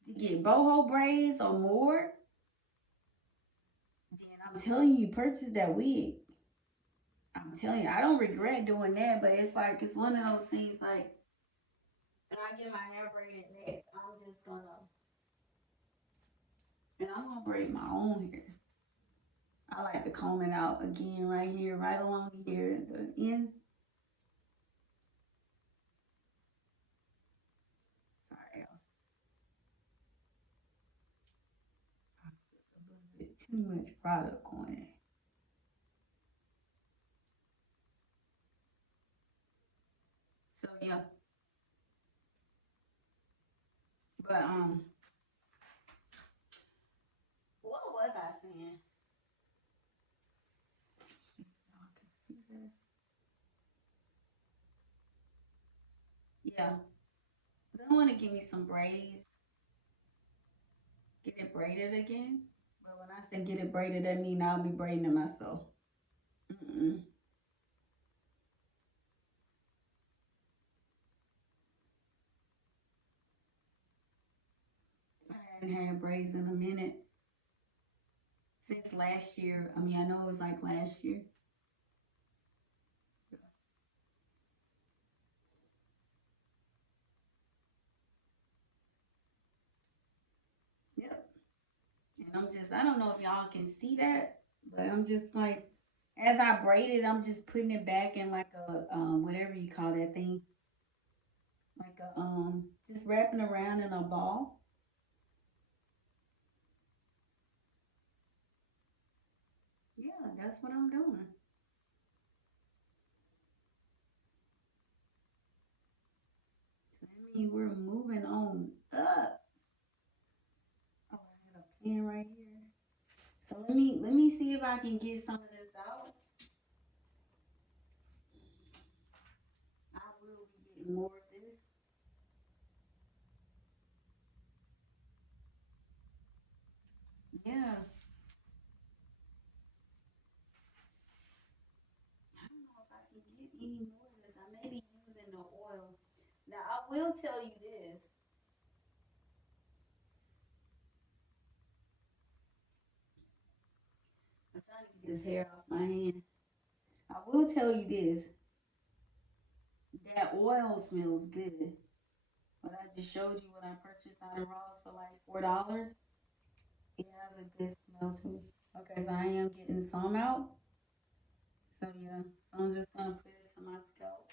to get boho braids or more, then I'm telling you, purchase that wig. I'm telling you, I don't regret doing that, but it's like it's one of those things like when I get my hair braided next, I'm gonna braid my own hair. I like to comb it out again right here, right along here, the ends. Sorry, a little bit too much product on it. So yeah, but what was I saying? See if y'all can see that. Yeah, I want to give me some braids, get it braided again. But when I say get it braided, that mean I'll be braiding it myself. Mm-mm. I hadn't had braids in a minute since last year. I mean, I know it was like last year. Yep. And I don't know if y'all can see that, but I'm just like, as I braid it, I'm just putting it back in like a, whatever you call that thing, like a, just wrapping around in a ball. Yeah, that's what I'm doing. So that means we're moving on up. Oh, I had a pen right here. So let me see if I can get some of this out. I will be getting more of this. Yeah. I don't know if I can get any more of this. I may be using the oil. Now I will tell you this. I'm trying to get this hair off my hand. I will tell you this. That oil smells good. What I just showed you what I purchased out of Ross for like $4. It has a good smell to it. Okay, so I am getting some out. So yeah, so I'm just gonna put it to my scalp.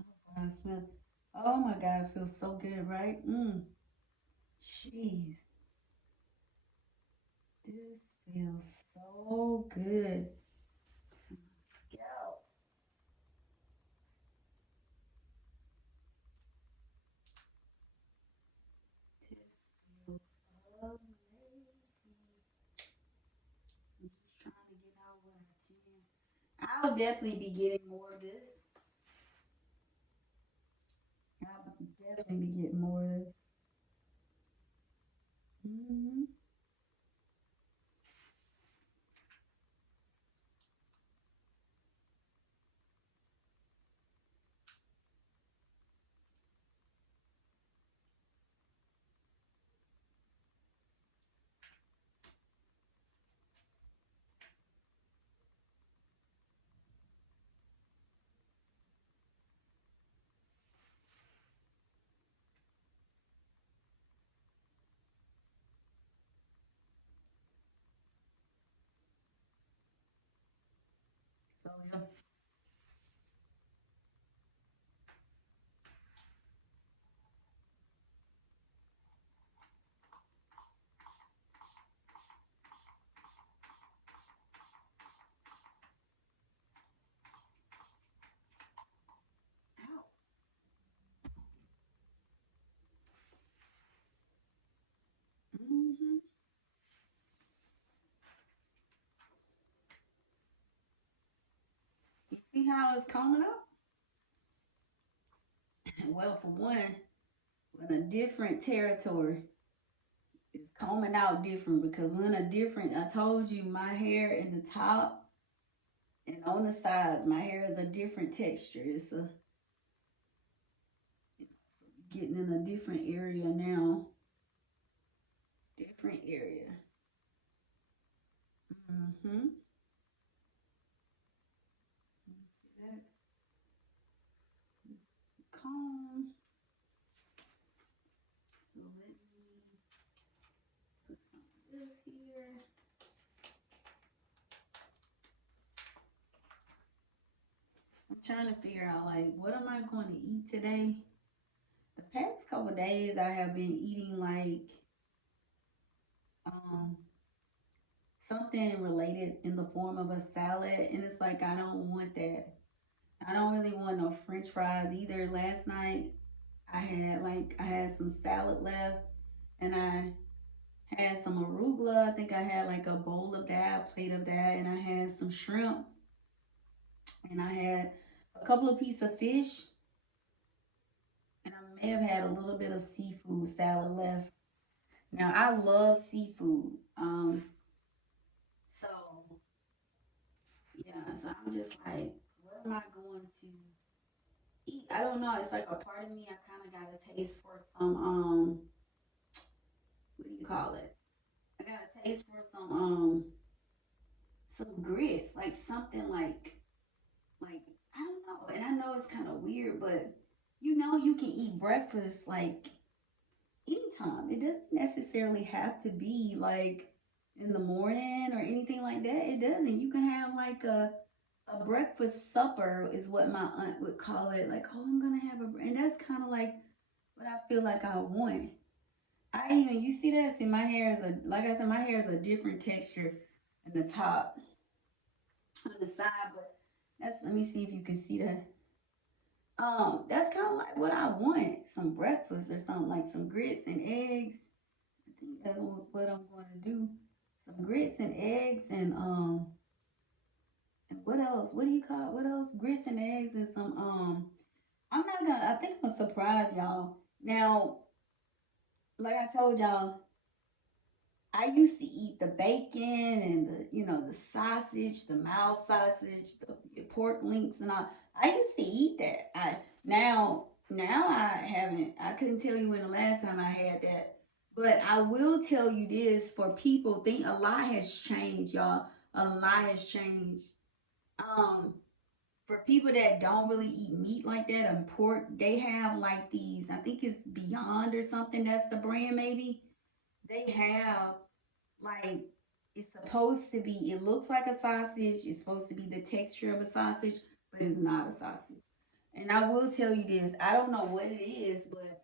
Oh, I smell. Oh my God, it feels so good, right? Jeez, this feels so good to my scalp. This feels amazing. I'll definitely be getting more of this. I'll definitely be getting more of this. Hmm. So yeah. Ow. Hmm. You see how it's coming up? Well, for one, in a different territory, it's combing out different because we're in a different. I told you my hair in the top and on the sides, my hair is a different texture. It's a so getting in a different area now. Different area. Mm-hmm. See that? Comb. So let me put some of this here. I'm trying to figure out like what am I going to eat today? The past couple of days I have been eating like um something related in the form of a salad, and it's like I don't want that. I don't really want no french fries either. Last night I had some salad left, and I had some arugula. I think I had like a bowl of that, a plate of that, and I had some shrimp, and I had a couple of pieces of fish, and I may have had a little bit of seafood salad left. Now I love seafood. So yeah, so I'm just like, what am I going to eat? I don't know. It's like a part of me. I kind of got a taste for some what do you call it? I got a taste for some grits, like something like I don't know. And I know it's kind of weird, but you know you can eat breakfast like anytime. It doesn't necessarily have to be like in the morning or anything like that. It doesn't. You can have like a breakfast supper is what my aunt would call it. Like, oh, I'm gonna have and that's kind of like what I feel like I want. I even you see that? See, my hair is a like I said, my hair is a different texture in the top, on the side, but that's let me see if you can see that. That's kind of like what I want. Some breakfast or something like some grits and eggs. I think that's what I'm going to do. Some grits and eggs and what else? What do you call it? What else? Grits and eggs and some I'm not gonna I think I'm gonna surprise y'all. Now, like I told y'all, I used to eat the bacon and the the sausage, the mild sausage, the pork links and all. I used to eat that. I now I haven't. I couldn't tell you when the last time I had that. But I will tell you this: for people, think a lot has changed, y'all. A lot has changed. Um, for people that don't really eat meat like that and pork, they have like these. I think it's Beyond or something. That's the brand, maybe. They have like it's supposed to be it looks like a sausage, it's supposed to be the texture of a sausage, but it's not a sausage. And I will tell you this, I don't know what it is, but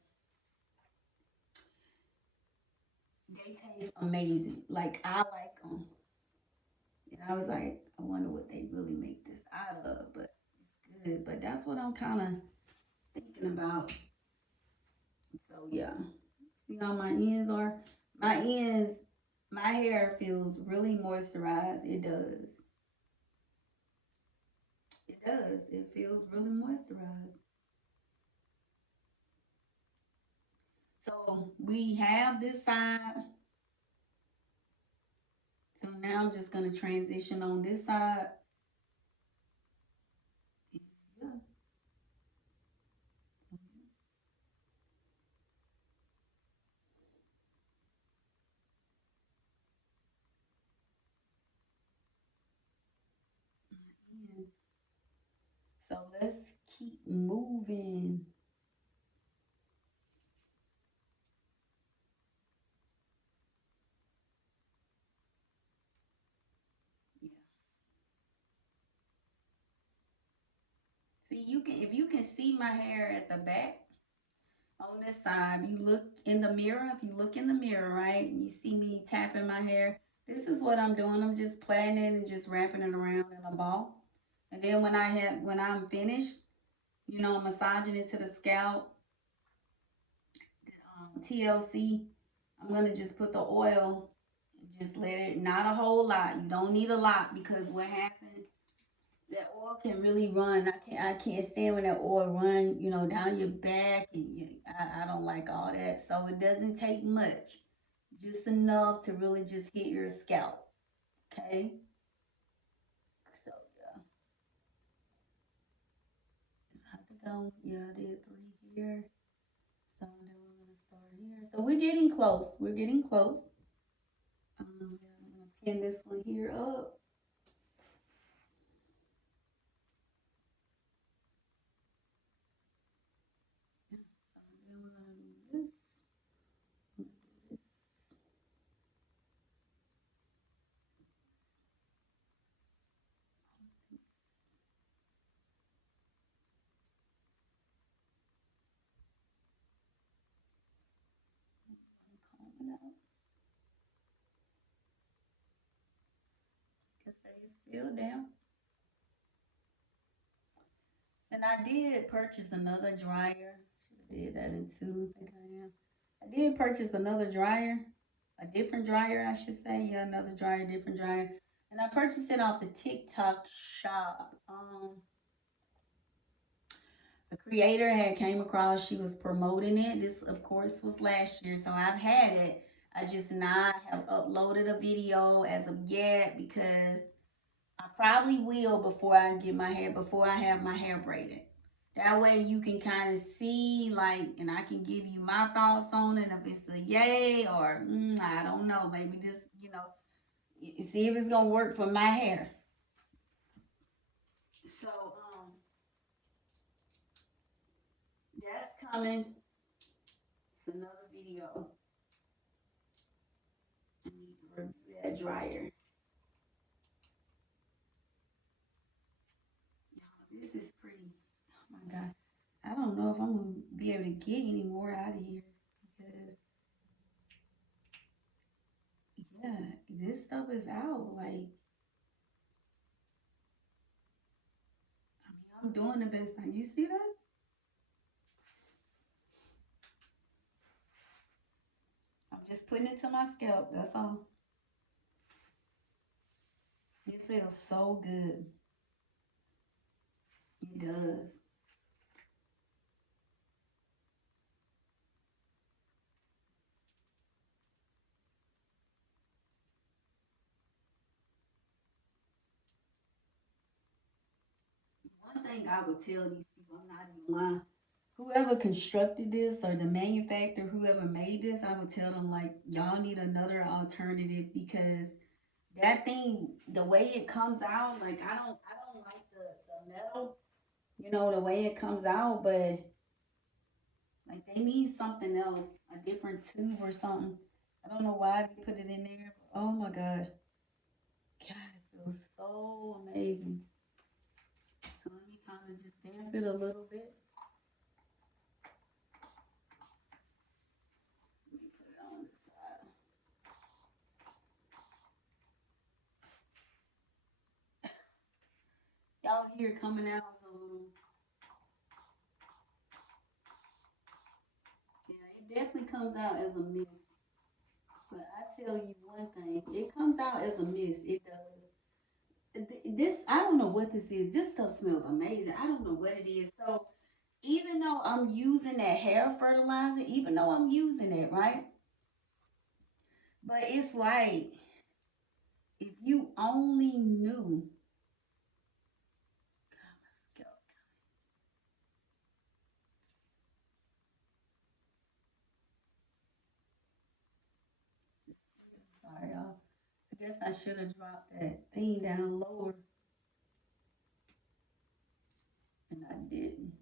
they taste amazing. Like I like them. And I was like, I wonder what they really make this out of, but it's good. But that's what I'm kind of thinking about. So yeah, see how my ends are. My ends, my hair feels really moisturized. It does. It does. It feels really moisturized. So we have this side. So now I'm just going to transition on this side. Yeah. Yes. So let's keep moving. Yeah. See, you can if you can see my hair at the back on this side, you look in the mirror. If you look in the mirror, right, you see me tapping my hair. This is what I'm doing. I'm just plaiting it and just wrapping it around in a ball. And then when I'm finished, massaging it to the scalp, TLC, I'm gonna just put the oil and just let it. Not a whole lot. You don't need a lot because what happens that oil can really run. I can't stand when that oil run, down your back, and I don't like all that. So it doesn't take much, just enough to really just hit your scalp. Okay. So yeah, I did three here. So then we're gonna start here. So we're getting close. We're getting close. Yeah, I'm gonna pin this one here up. Yeah, so then we're gonna do this. I'm gonna do this. I'm combing out. Can say it's still down. And I did purchase another dryer. Should have did that in two. I think I am. I did purchase another dryer, a different dryer, I should say. Yeah, another dryer, different dryer. And I purchased it off the TikTok shop. A creator had came across. She was promoting it. This, of course, was last year, so I've had it. I just not have uploaded a video as of yet because I probably will before I have my hair braided. That way you can kind of see, like, and I can give you my thoughts on it, if it's a yay or I don't know, maybe just, see if it's gonna work for my hair. So that's coming. It's another video. I need to review that dryer. Y'all, this is pretty. Oh my god, I don't know if I'm gonna be able to get any more out of here because yeah, this stuff is out. Like, I mean, I'm doing the best I. You see that? I'm just putting it to my scalp. That's all. It feels so good. It does. One thing I would tell these people, I'm not even lying. Whoever constructed this or the manufacturer, whoever made this, I would tell them like y'all need another alternative because that thing, the way it comes out, like I don't like the metal, the way it comes out, but like they need something else, a different tube or something. I don't know why they put it in there, but oh my god. God, it feels so amazing. So let me kind of just damp it a little bit. Let me put it on the side. Y'all hear it coming out a little. Yeah, it definitely comes out as a mist. But I tell you one thing, it comes out as a mist. It does. This, I don't know what this is. This stuff smells amazing. I don't know what it is. So even though I'm using that hair fertilizer, even though I'm using it, right? But it's like if you only knew. Sorry, y'all. I guess I should have dropped that thing down lower, and I didn't.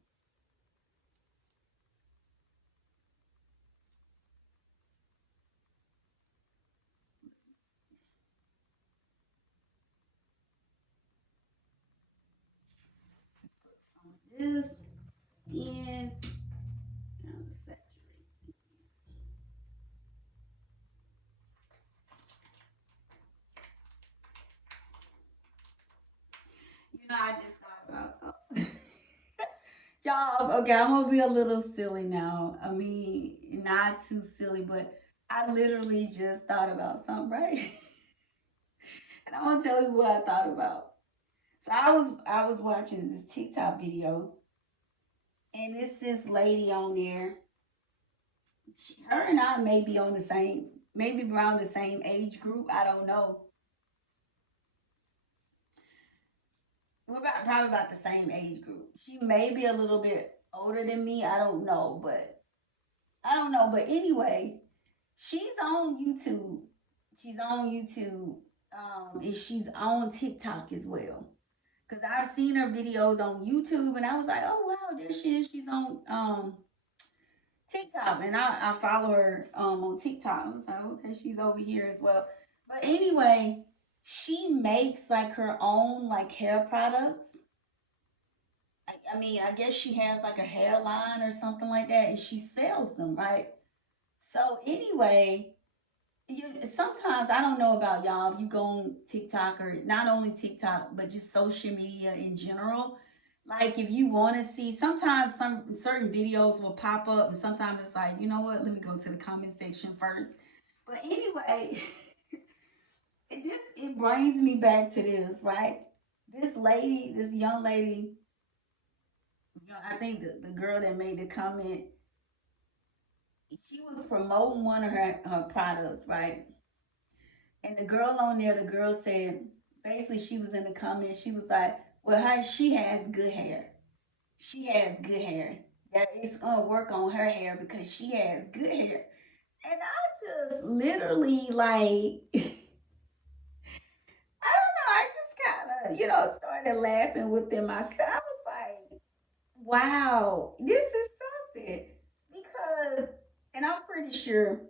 Put some of this in, kind of saturate. I just thought about something. Y'all, okay, I'm gonna be a little silly now. I mean, not too silly, but I literally just thought about something, right? And I'm gonna tell you what I thought about. So I was watching this TikTok video, and it's this lady on there. Her and I may be on the same, maybe around the same age group. I don't know. We're probably about the same age group. She may be a little bit older than me. I don't know, but I don't know. But anyway, she's on YouTube. She's on YouTube. And she's on TikTok as well. Cause I've seen her videos on YouTube, and I was like, oh wow, there she is. She's on TikTok, and I follow her on TikTok. I was like, okay, she's over here as well. But anyway, she makes like her own like hair products. I mean, I guess she has like a hairline or something like that, and she sells them, right? So anyway, sometimes I don't know about y'all. If you go on TikTok or not only TikTok, but just social media in general, like if you want to see, sometimes some certain videos will pop up, and sometimes it's like, you know what? Let me go to the comment section first. But anyway, it brings me back to this, right? This lady, this young lady, I think the girl that made the comment, she was promoting one of her products, right? And the girl on there, the girl said, basically, she was in the comments, she was like, well, she has good hair. She has good hair. That it's gonna work on her hair because she has good hair. And I just literally like I don't know, I just kind of, started laughing within myself. I was like, wow, this is something. Because and I'm pretty sure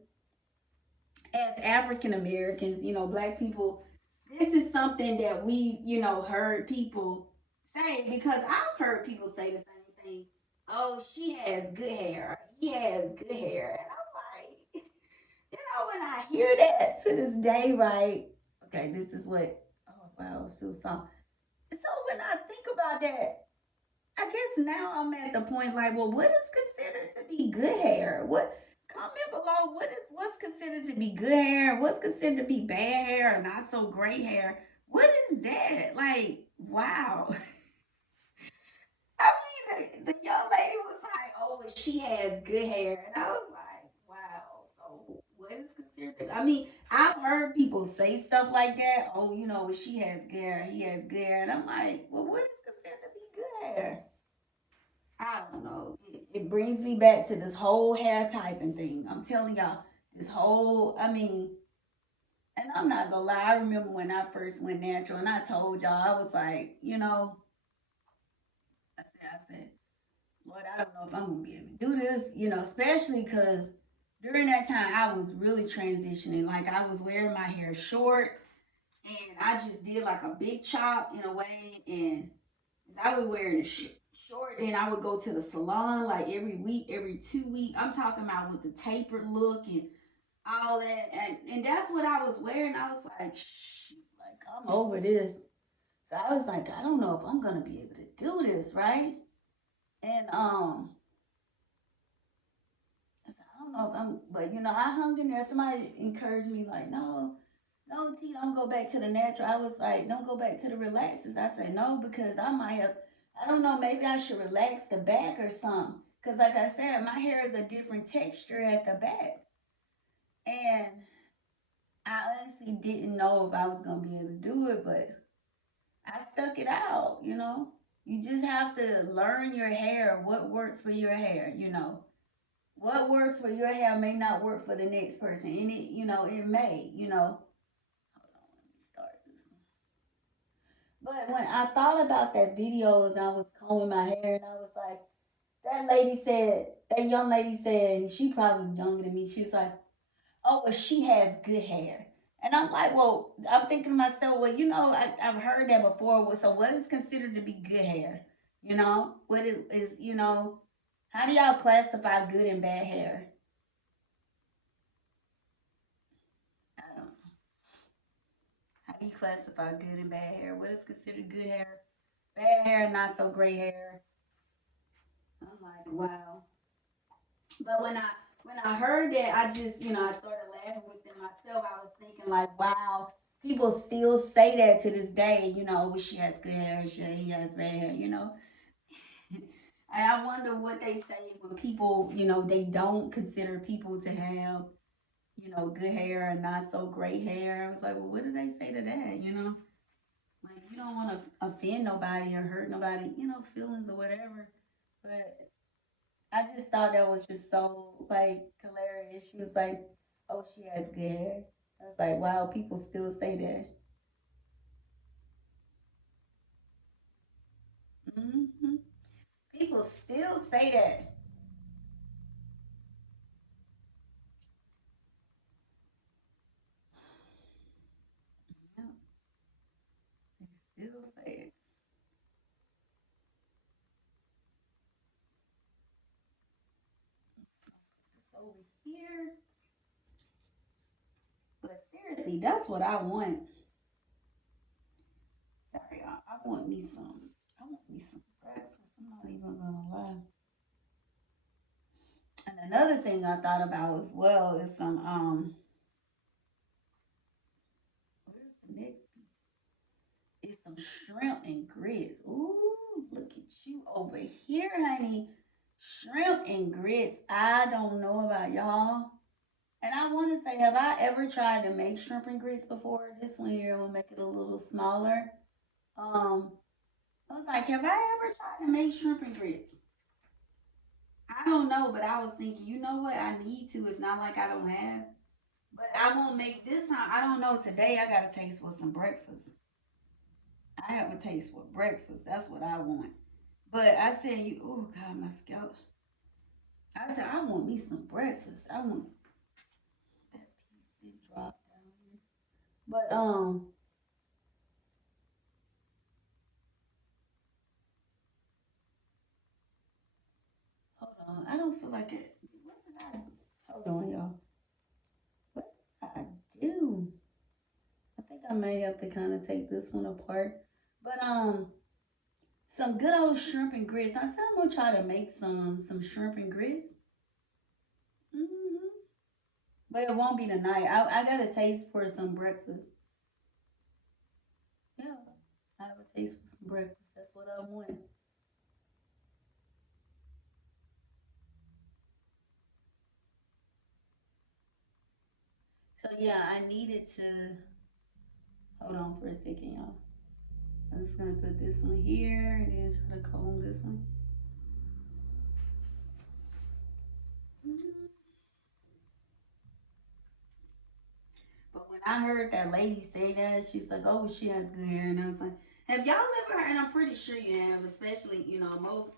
as African Americans, black people, this is something that we, heard people say because I've heard people say the same thing. Oh, she has good hair. He has good hair. And I'm like, when I hear that to this day, right? Okay, this is what, oh, wow, it feels so. So when I think about that, I guess now I'm at the point like, well, what is considered to be good hair? What comment below? What's considered to be good hair? What's considered to be bad hair or not so great hair? What is that? Like, wow. I mean, the young lady was like, oh, well, she has good hair, and I was like, wow. So what is considered? I mean, I've heard people say stuff like that. Oh, well, she has good hair, he has good hair, and I'm like, well, what is considered to be good hair? I don't know. It brings me back to this whole hair typing thing. I'm telling y'all, this whole, I mean, and I'm not gonna lie, I remember when I first went natural and I told y'all, I was like, I said, Lord, I don't know if I'm gonna be able to do this, especially because during that time I was really transitioning. Like I was wearing my hair short and I just did like a big chop in a way, and I was wearing it short. Then I would go to the salon like every week, every 2 weeks. I'm talking about with the tapered look and all that, and that's what I was wearing. I was like, shh, like I'm over this. So I was like, I don't know if I'm gonna be able to do this, right? And I said, I don't know if I'm, but I hung in there. Somebody encouraged me, like, no, no, T, don't go back to the natural. I was like, don't go back to the relaxers. I said, no, because I might have, I don't know, maybe I should relax the back or something. Because, like I said, my hair is a different texture at the back. And I honestly didn't know if I was going to be able to do it, but I stuck it out, you know. You just have to learn your hair, what works for your hair, you know. What works for your hair may not work for the next person. And it, you know, it may, you know. Hold on, let me start this one. But when I thought about that video as I was combing my hair, and I was like, that lady said, that young lady said, and she probably was younger than me. She was like, oh, well, she has good hair. And I'm like, well, I'm thinking to myself, well, you know, I've heard that before. Well, so what is considered to be good hair? You know, what is, you know, how do y'all classify good and bad hair? I don't know. How do you classify good and bad hair? What is considered good hair? Bad hair, not so great hair. I'm like, wow. But when I heard that, I just, you know, I started laughing within myself. I was thinking like, wow, people still say that to this day. You know, well, she has good hair, he has bad hair. You know, and I wonder what they say when people, you know, they don't consider people to have, you know, good hair and not so great hair. I was like, well, what do they say to that? You know, like you don't want to offend nobody or hurt nobody, you know, feelings or whatever. But I just thought that was just so like hilarious. She was like, "Oh, she has good hair." I was like, "Wow, people still say that." Hmm. People still say that. Yeah, they still say it. It's over here, but seriously, that's what I want. Sorry, I want me some. I want me some breakfast. I'm not even gonna lie. And another thing I thought about as well is some Where's the next piece? It's some shrimp and grits. Ooh, look at you over here, honey. Shrimp and grits. I don't know about y'all. And I want to say, have I ever tried to make shrimp and grits before? This one here, I'm gonna make it a little smaller. Um, I was like, have I ever tried to make shrimp and grits? I don't know, but I was thinking, you know what? I need to. It's not like I don't have. But I won't make this time. I don't know. Today I got to taste for some breakfast. I have a taste for breakfast. That's what I want. But I said, you, oh God, my scalp. I said, I want me some breakfast. I want that piece to drop down here. But hold on. I don't feel like it. What did I? Hold on, y'all. What did I do? I think I may have to kind of take this one apart. But some good old shrimp and grits. I said I'm gonna try to make some shrimp and grits. Hmm. But it won't be tonight. I got a taste for some breakfast. Yeah, I have a taste for some breakfast. That's what I want. So yeah, I needed to hold on for a second, y'all. I'm just gonna put this one here and then try to comb this one. Mhm. But when I heard that lady say that, she's like, "Oh, she has good hair," and I was like, "Have y'all ever heard?" And I'm pretty sure you have, especially you know most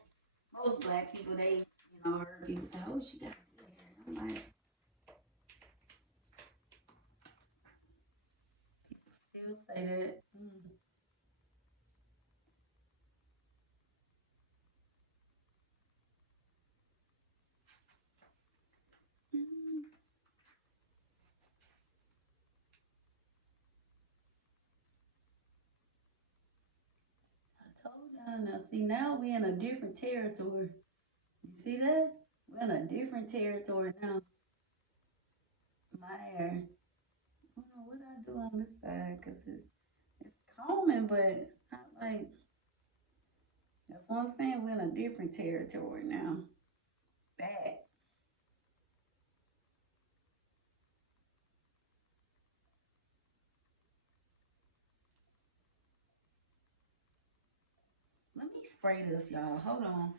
black people. They you know heard people say, "Oh, she got good hair." And I'm like, people still say that. Mm. Mm. I told y'all. Now see, now we in a different territory. You see that? We're in a different territory now. My hair. I don't know what I do on this side because it's common, but it's not like that's what I'm saying. We're in a different territory now. That let me spray this, y'all. Hold on,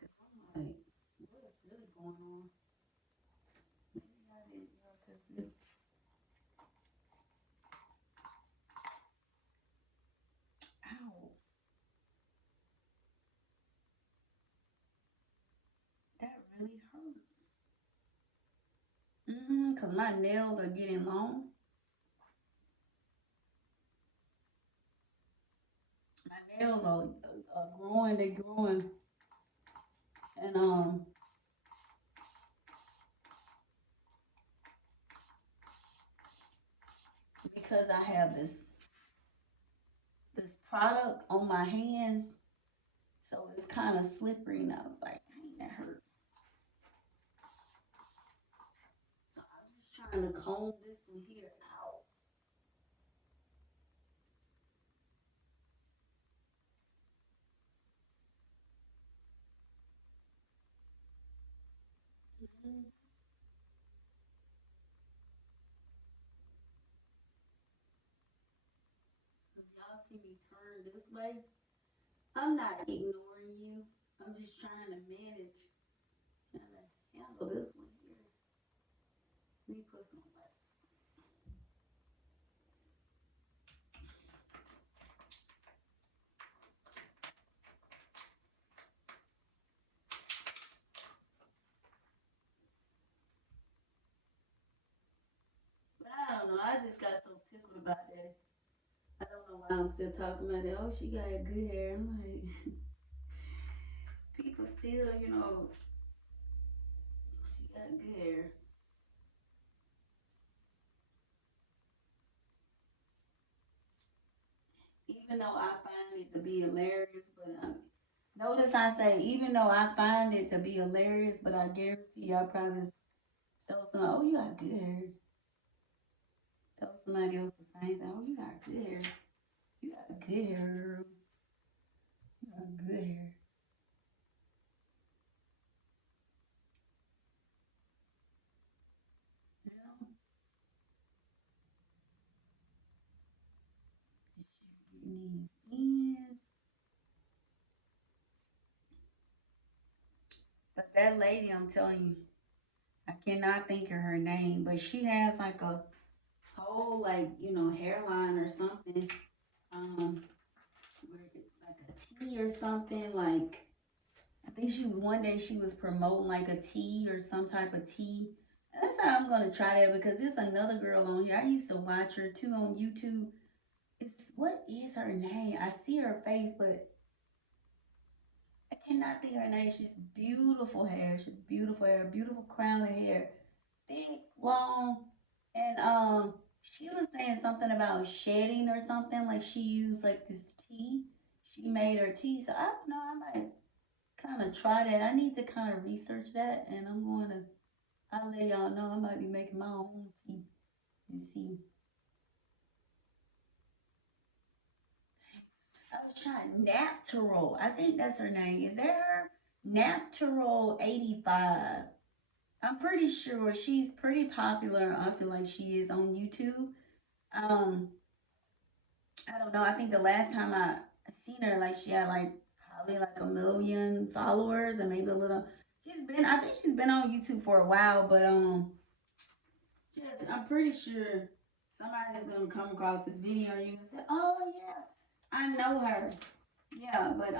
cause I'm like, what is really going on? Maybe I didn't, cause ow, that really hurt. Cause my nails are getting long. My nails are growing. They growing, and because I have this product on my hands, so it's kind of slippery. And I was like, dang, that hurt. So I'm just trying to comb this one here out. Mhm. If y'all see me turn this way, I'm not ignoring you. I'm just trying to manage, trying to handle this one here. Let me put some wax. But I don't know. I just got so tickled about that. I don't know why I'm still talking about it. Oh, she got good hair. I'm like, people still, she got good hair. Even though I find it to be hilarious, but notice I say, even though I find it to be hilarious, but I guarantee I probably tell somebody, oh, you got good hair. Tell somebody else the same thing. Oh, you got good hair. You got good hair, girl. You got good hair. You know? These ends. But that lady, I'm telling you, I cannot think of her name, but she has like a whole like hairline or something. Where like a tea or something. Like I think she one day she was promoting like a tea or some type of tea. And that's how I'm gonna try that because there's another girl on here. I used to watch her too on YouTube. It's what is her name? I see her face, but I cannot think of her name. She's beautiful hair. She's beautiful hair, beautiful crown of hair, thick, long, and she was saying something about shedding or something. Like she used like this tea. She made her tea. So I don't know. I might kind of try that. I need to kind of research that, and I'm going to. I'll let y'all know. I might be making my own tea and see. I was trying Natural. I think that's her name. Is that her? Natural 85. I'm pretty sure she's pretty popular. I feel like she is on YouTube. Um, I don't know. I think the last time I seen her, like she had like probably like a million followers and maybe a little. I think she's been on YouTube for a while, but just I'm pretty sure somebody's gonna come across this video and you're gonna say, "Oh yeah, I know her." Yeah, but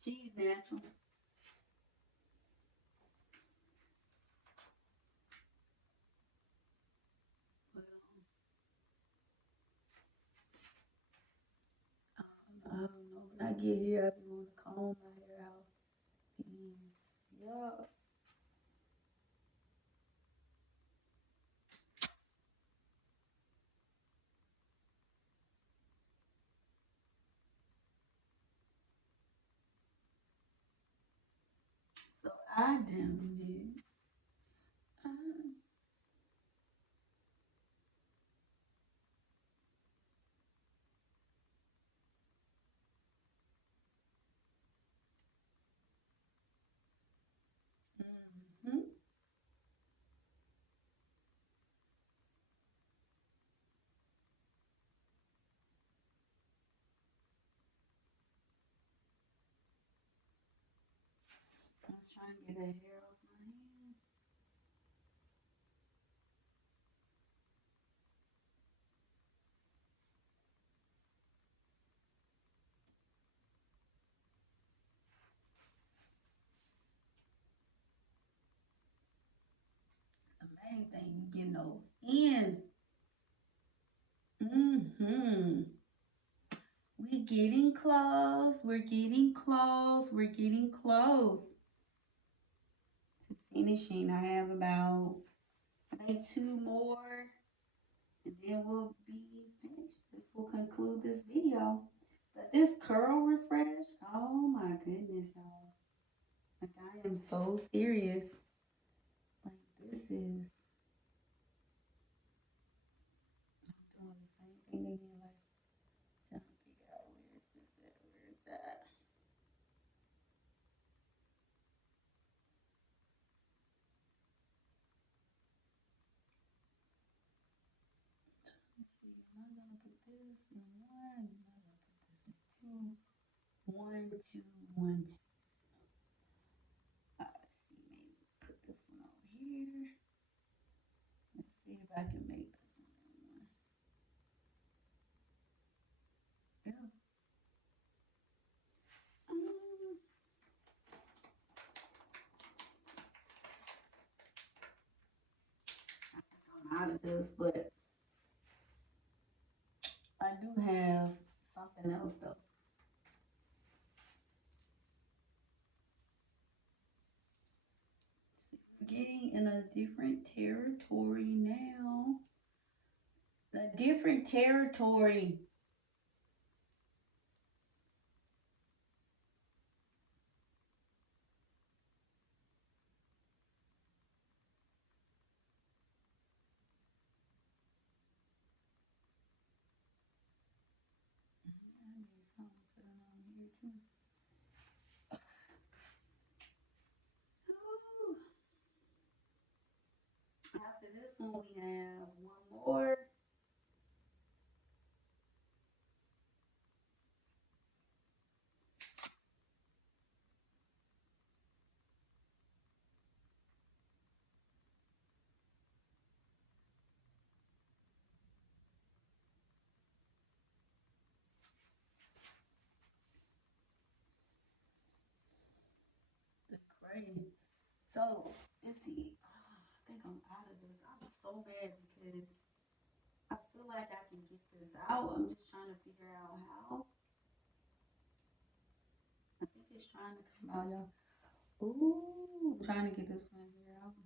she's natural. But I don't know. When I get here, I be want to comb my hair out. Please. Yeah. So I done it. trying to get that hair off my hand. The main thing, you getting those ends. Mm-hmm. We getting close. We're getting close. We're getting close to finishing. I have about, I think, 2 more, and then we'll be finished. This will conclude this video. But this curl refresh, oh my goodness, y'all. Like, I am so serious. Like, this is, I'm doing the same thing again. Like, trying to figure out where is this at? Where is that? Let's see. Am I gonna put this in one? Am I gonna put this in two? One, two, one, two. Let's see. Maybe put this one over here. Let's see if I can make this one. Yeah. I think I'm out of this, but I do have something else though. See, we're getting in a different territory now. A different territory. I need something to put it on here too. Ooh. After this one, we have one more. The gray. So let's see. Oh, I think I'm out of this. I'm so mad because I feel like I can get this out. I'm just trying to figure out how. I think it's trying to come out, y'all. Ooh, I'm trying to get this one here out.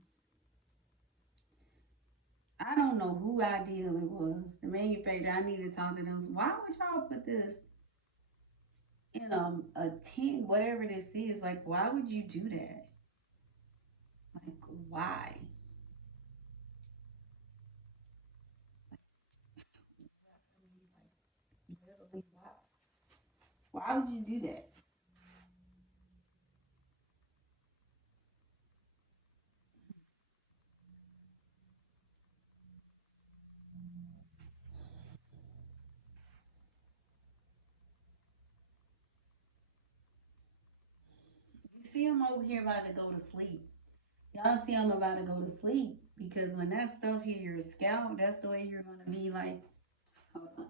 I don't know who ideal it was. The manufacturer, I need to talk to them. Why would y'all put this in a tin, whatever this is? Like, why would you do that? Like, why? I mean, like, literally, why? Why would you do that? You see, I'm over here about to go to sleep. Y'all see, I'm about to go to sleep because when that stuff hit your scalp, that's the way you're gonna be. Like, hold on.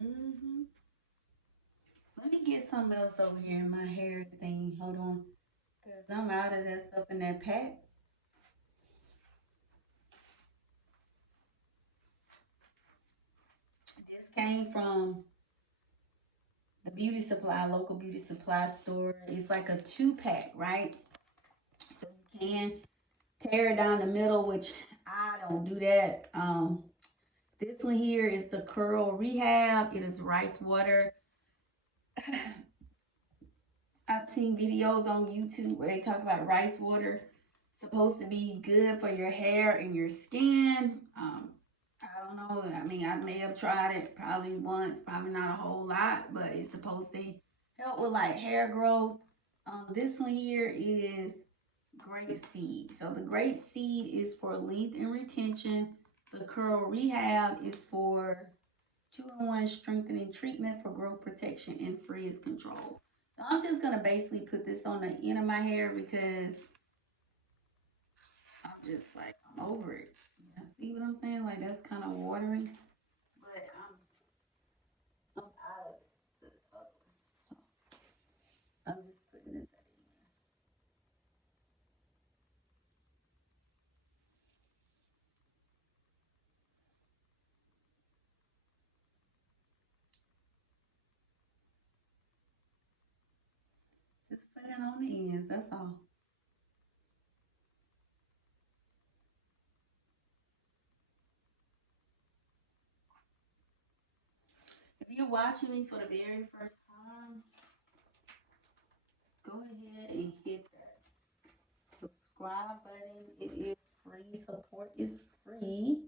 Hmm. Let me get something else over here in my hair thing. Hold on. Because I'm out of that stuff in that pack. This came from the beauty supply, local beauty supply store. It's like a 2-pack, right? So you can tear it down the middle, which I don't do that. This one here is the Curl Rehab. It is rice water. I've seen videos on YouTube where they talk about rice water supposed to be good for your hair and your skin. I don't know. I mean, I may have tried it probably once, probably not a whole lot, but it's supposed to help with like hair growth. This one here is grape seed. So the grape seed is for length and retention. The Curl Rehab is for 2-in-1 strengthening treatment for growth protection and frizz control. So I'm just gonna basically put this on the end of my hair because I'm just like I'm over it. Yeah, see what I'm saying? Like that's kind of watery, but I'm out of the other one. So I'm just putting this at the end. Just put it on the ends. That's all. If you're watching me for the very first time, go ahead and hit that subscribe button. It is free. Support is free.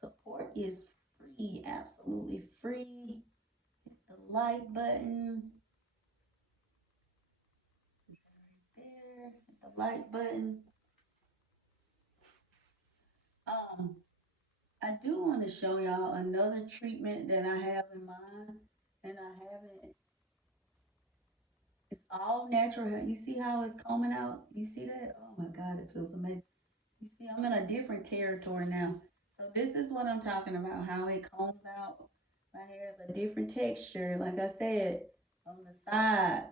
Support is free. Absolutely free. Hit the like button. Right there. Hit the like button. Um, I do want to show y'all another treatment that I have in mind, and I haven't. It's all natural hair. You see how it's combing out? You see that? Oh my God, it feels amazing. You see, I'm in a different territory now. So this is what I'm talking about, how it combs out. My hair is a different texture, like I said, on the sides.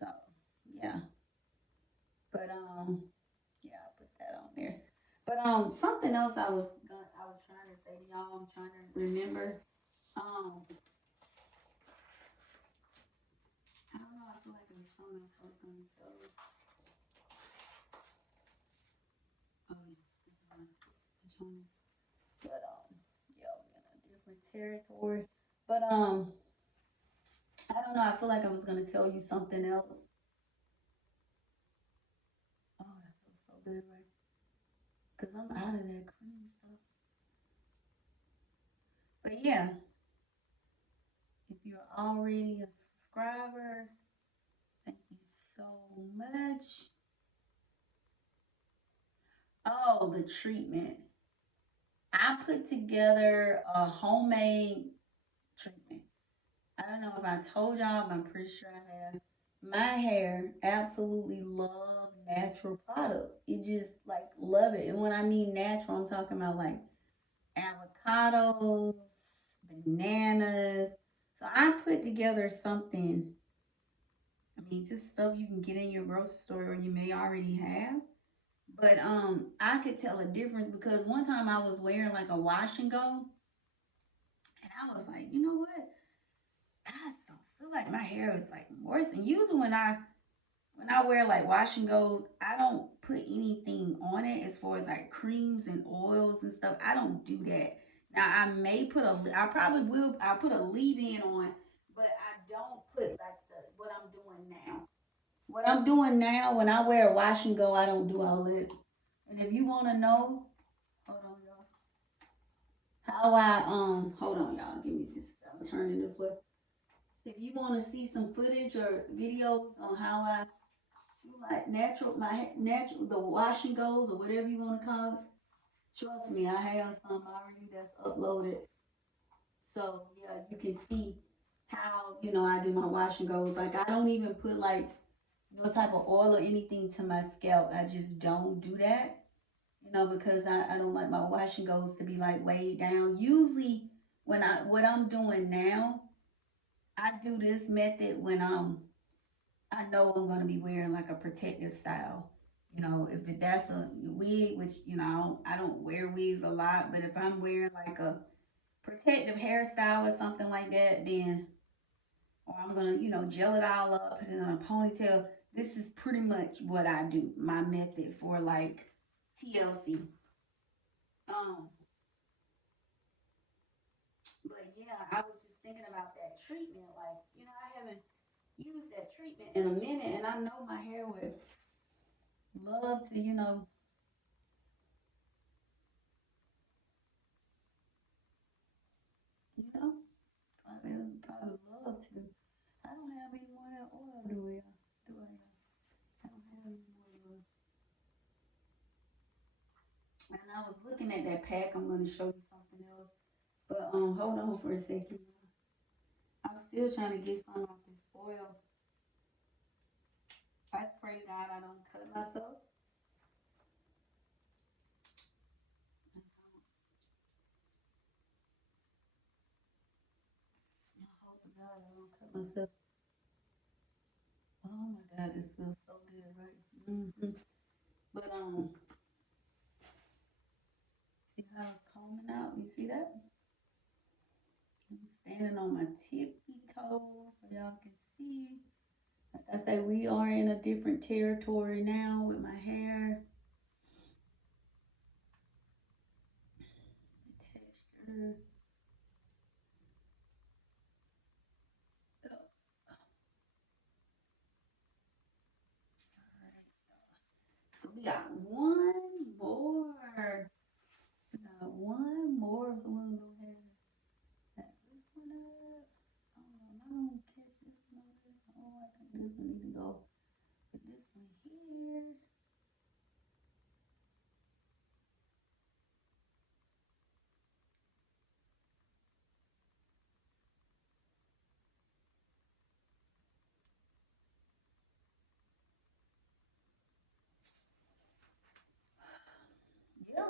So yeah. But yeah, I put that on there. But something else I was trying to say to y'all, I'm trying to remember. I don't know, I feel like it was something else I was gonna tell you. Oh yeah. But yeah, we're in a different territory. But I don't know. I feel like I was gonna tell you something else. Oh, that feels so good, right? Cause I'm out of that cream stuff. But yeah, if you're already a subscriber, thank you so much. Oh, the treatment. I put together a homemade treatment. I don't know if I told y'all, but I'm pretty sure I have. My hair absolutely love natural products. It just like love it. And when I mean natural, I'm talking about like avocados, bananas. So I put together something. I mean, just stuff you can get in your grocery store or you may already have. But I could tell a difference because one time I was wearing like a wash and go, and I was like, you know what? I so feel like my hair is like moist. And usually when I wear like wash and goes, I don't put anything on it as far as like creams and oils and stuff. I don't do that. Now I may put I probably will. I put a leave-in on, but I don't put like what I'm doing now. What I'm doing now when I wear a wash and go, I don't do all that. And if you want to know, hold on, y'all. How I hold on, y'all. Give me just I'm turning this way. If you want to see some footage or videos on how I do like natural the washing goes or whatever you want to call it, trust me, I have some already that's uploaded. So yeah, you can see how I do my washing goes. Like I don't even put like no type of oil or anything to my scalp. I just don't do that. Because I don't like my washing goes to be like weighed down. Usually when what I'm doing now, I do this method when I know I'm gonna be wearing like a protective style. If that's a wig, which I don't wear wigs a lot, but if I'm wearing like a protective hairstyle or something like that, then or I'm gonna gel it all up, put it on a ponytail. This is pretty much what I do. My method for like TLC. Um, but yeah, I was just thinking about that treatment. Like I haven't used that treatment in a minute, and I know my hair would love to you know probably love to. I don't have any more of that oil, do I? Do I? I don't have any more. And I was looking at that pack. I'm going to show you something else. But hold on for a second. I'm still trying to get some off this oil. I pray to God I don't cut myself. I hope to God I don't cut myself. Oh my God, this feels so good, right? Mm-hmm. But see how it's combing out? You see that? I'm standing on my tippy toes so y'all can see. Like I say, we are in a different territory now with my hair, the texture. Oh, all right. So we got one more. We got one more. So we're gonna go ahead and back this one up. Oh, am I gonna catch this one over? Oh, I think this one need to go with this one here. Yeah.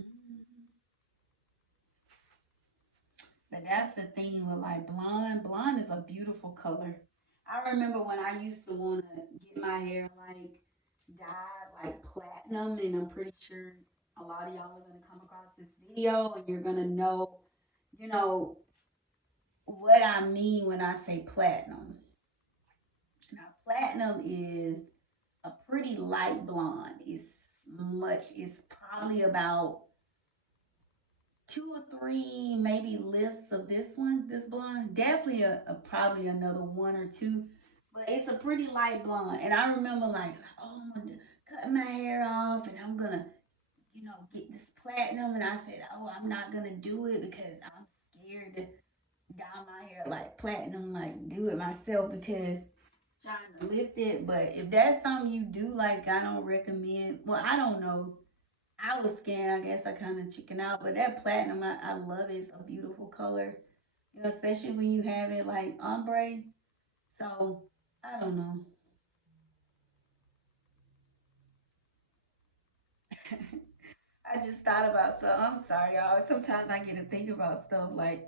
Mhm. But that's the thing with like blonde. Blonde is a beautiful color. I remember when I used to want to get my hair like dyed like platinum, and I'm pretty sure a lot of y'all are gonna come across this video and you're gonna know, you know, what I mean when I say platinum. Now, platinum is a pretty light blonde. It's probably about two or three maybe lifts of this one, this blonde. Definitely a probably another one or two, but it's a pretty light blonde. And I remember like, oh, I'm gonna cut my hair off and I'm gonna, get this platinum. And I said, oh, I'm not gonna do it because I'm scared to dye my hair like platinum, like do it myself because trying to lift it. But if that's something you do, like I don't recommend. Well, I don't know. I was scared. I guess I kind of chicken out. But that platinum, I love it. It's a beautiful color, especially when you have it like ombre. So I don't know. I just thought about so. I'm sorry, y'all. Sometimes I get to think about stuff like,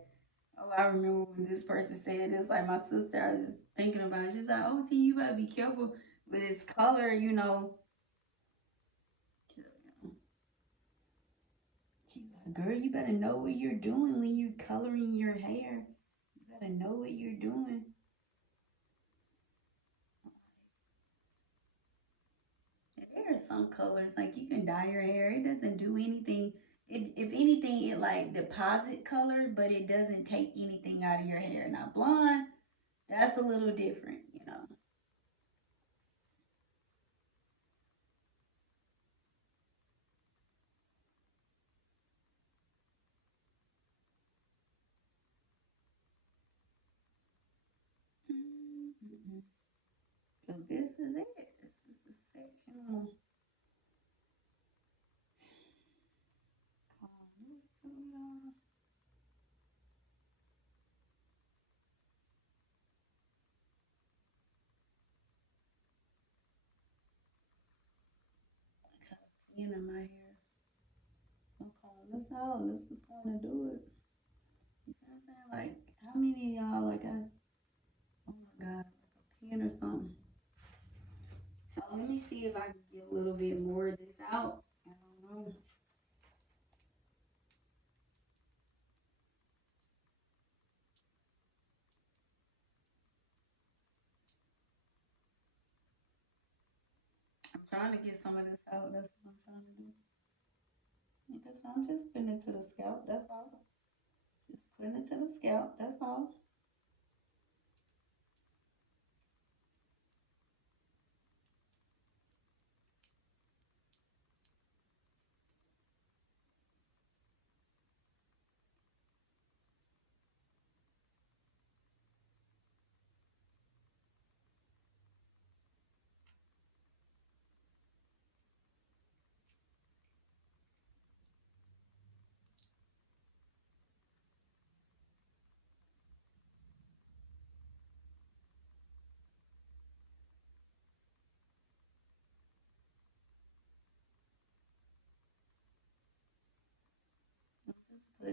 oh, I remember when this person said this. Like my sister, I was just thinking about it. She's like, oh, T, you better be careful with this color. She's like, girl, you better know what you're doing when you're coloring your hair. You better know what you're doing. There are some colors like you can dye your hair. It doesn't do anything. If anything, it like deposit color, but it doesn't take anything out of your hair. Now blonde, that's a little different. Mm-hmm. So this is it. This is the section on this to y'all. I got a pin in my hair. I'm calling this out, and this is going to do it. You see what I'm saying? Like, how many of y'all like oh my god, like a pen or something? So let me see if I can get a little bit more of this out. I don't know. I'm trying to get some of this out. That's what I'm trying to do. Because I'm just putting it to the scalp. That's all. Just putting it to the scalp. That's all.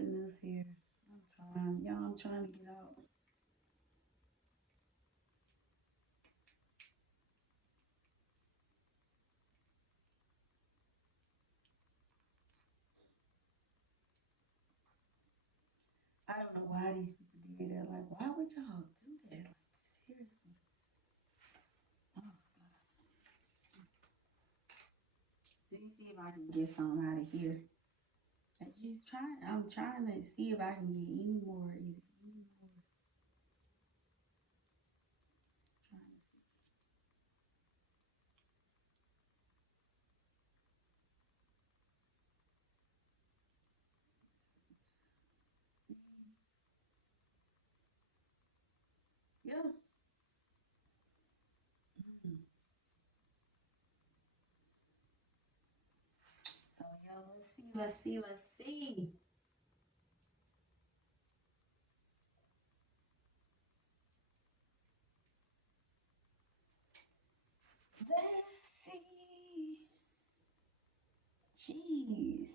putting this here. I'm trying, y'all. I'm trying to get out. I don't know why these people did that. Like, why would y'all do that? Like, seriously. Oh, God. Let me see if I can get some out of here. I'm just trying. I'm trying to see if I can get any more. Any more. Trying to see. Yeah. Mhm. So, yo, let's see. Let's see. Let's see. Let's see. Jeez.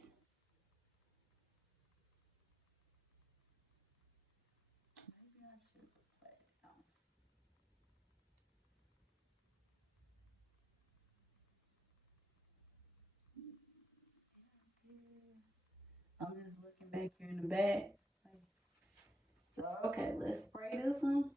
Maybe I should play it down. I'm just looking back here in the back. So, okay, let's spray this one.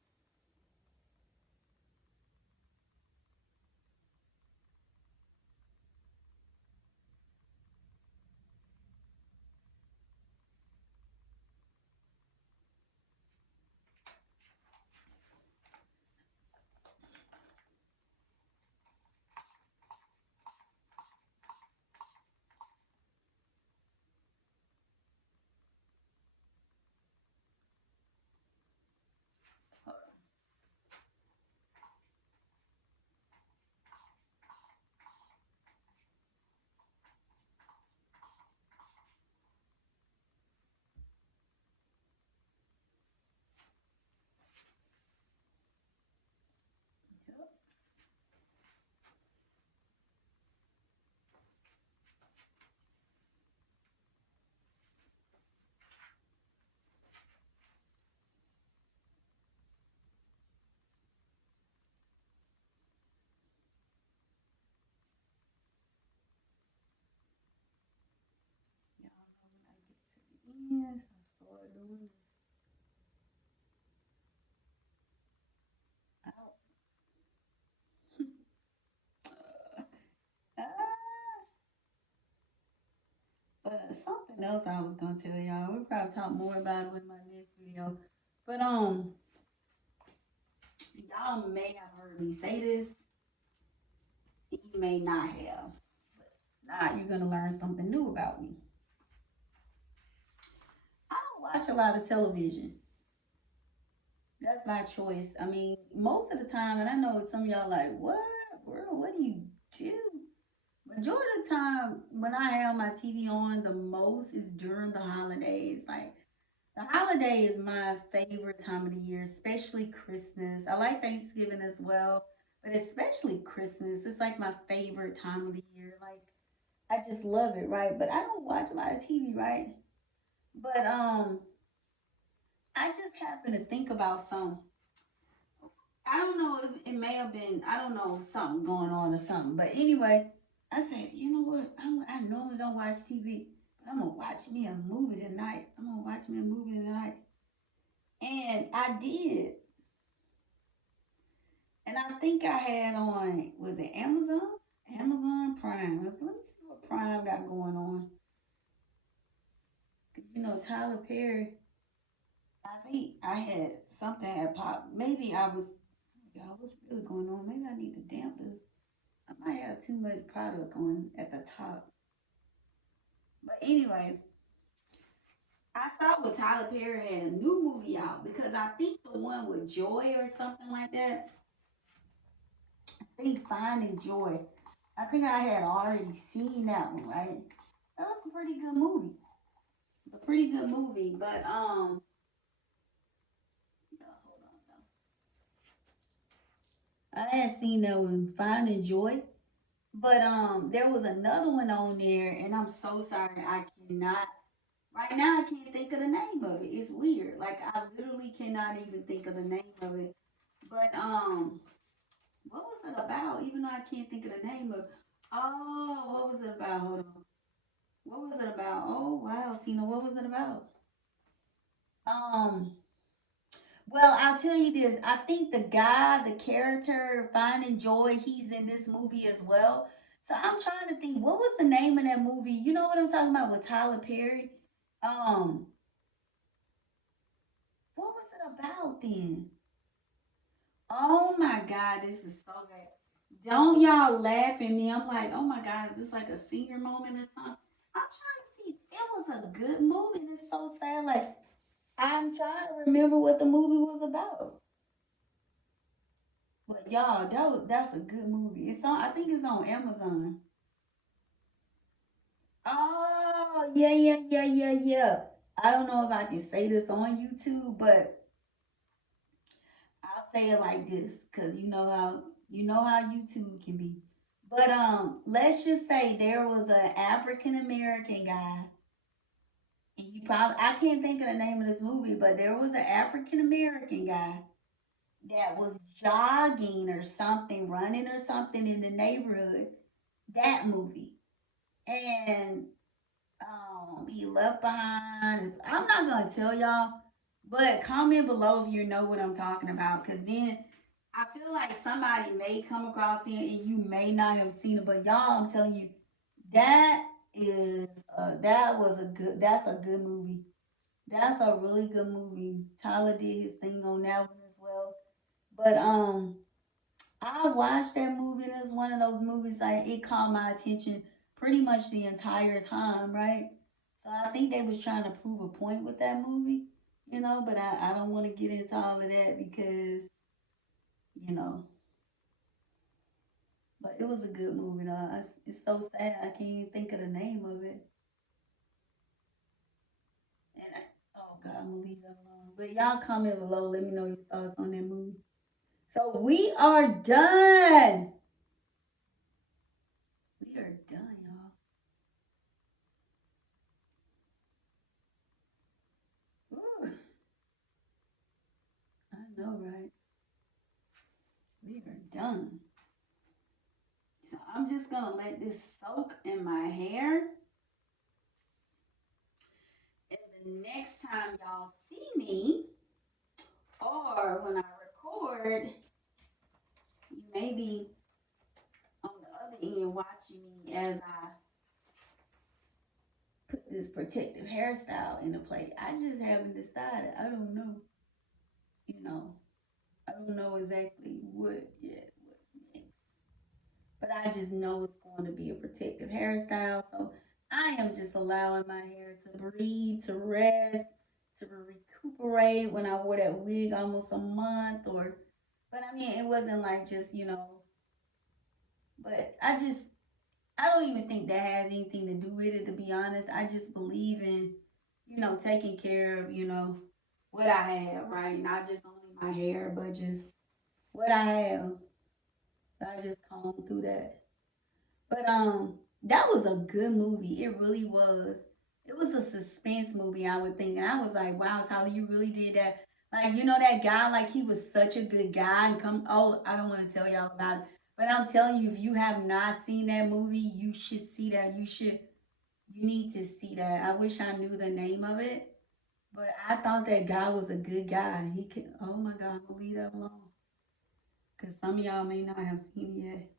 Yep. Y'all know when I get to the end, so I start doing this out. Ah, but something else I was gonna tell y'all. We'll probably talk more about it in my next video. But y'all may have heard me say this. You may not have. Now you're gonna learn something new about me. I don't watch a lot of television. That's my choice. I mean, most of the time, and I know some of y'all like, what, girl, what do you do? Majority of the time, when I have my TV on, the most is during the holidays. Like, the holiday is my favorite time of the year, especially Christmas. I like Thanksgiving as well, but especially Christmas. It's like my favorite time of the year. Like, I just love it, right? But I don't watch a lot of TV, right? But I just happen to think about some. I don't know if it may have been, I don't know, something going on or something. But anyway, I said, you know what? I normally don't watch TV, but I'm gonna watch me a movie tonight. I'm gonna watch me a movie tonight. And I did. And I think I had on, was it Amazon? Amazon Prime. Let me see what Prime got going on. Because, you know, Tyler Perry, I think I had something had popped. Maybe I was, y'all, what's really going on? Maybe I need to damp this. I might have too much product on at the top. But anyway, I saw with Tyler Perry had a new movie out because I think the one with Joy or something like that. I think Finding Joy. I think I had already seen that one, right? That was a pretty good movie. It's a pretty good movie, but no, hold on, no. I had seen that one, Finding Joy, but there was another one on there, and I'm so sorry, I cannot. Right now, I can't think of the name of it. It's weird. Like I literally cannot even think of the name of it. But what was it about? Even though I can't think of the name of. Oh, what was it about? Hold on. What was it about? Oh wow, Tina, what was it about? Um, well, I'll tell you this. I think the guy, the character, Finding Joy, he's in this movie as well. So I'm trying to think, what was the name of that movie? You know what I'm talking about with Tyler Perry? Um, what was it about then? Oh my God, this is so bad. Don't y'all laugh at me. I'm like, oh my God, is this like a senior moment or something? I'm trying to see. It was a good movie. It's so sad. Like, I'm trying to remember what the movie was about. But y'all, that's a good movie. It's on. I think it's on Amazon. Oh yeah, yeah, yeah, yeah, yeah. I don't know if I can say this on YouTube, but I'll say it like this, cause you know how YouTube can be. But let's just say there was an African American guy, and you probably I can't think of the name of this movie, but there was an African American guy that was jogging or something, running or something in the neighborhood. That movie, and he left behind. I'm not gonna tell y'all, but comment below if you know what I'm talking about, cause then I feel like somebody may come across it and you may not have seen it, but y'all, I'm telling you, that is that's a good movie. That's a really good movie. Tyler did his thing on that one as well. But I watched that movie and it's one of those movies like it caught my attention pretty much the entire time, right? So I think they was trying to prove a point with that movie, but I don't want to get into all of that because, you know, but it was a good movie though. It's so sad I can't even think of the name of it. And oh God, I'm gonna leave that alone. But y'all comment below, let me know your thoughts on that movie. So we are done. We are done, y'all. Ooh, I know, right? We are done. So I'm just gonna let this soak in my hair. And the next time y'all see me, or when I record, you may be on the other end watching me as I put this protective hairstyle into play. I just haven't decided. I don't know. You know, I don't know exactly what yet, what's next. But I just know it's going to be a protective hairstyle. So I am just allowing my hair to breathe, to rest, to recuperate. When I wore that wig almost a month, but I mean, it wasn't like just. But I don't even think that has anything to do with it, to be honest. I just believe in taking care of what I have, right? Not just only my hair, but just what I have. So I just comb through that. But that was a good movie. It really was. It was a suspense movie, I would think. And I was like, wow, Tyler, you really did that. Like, that guy, like he was such a good guy. And I don't want to tell y'all about it. But I'm telling you, if you have not seen that movie, you should see that. You need to see that. I wish I knew the name of it. But I thought that guy was a good guy. He could, oh my God, I'll leave that alone. Because some of y'all may not have seen it yet.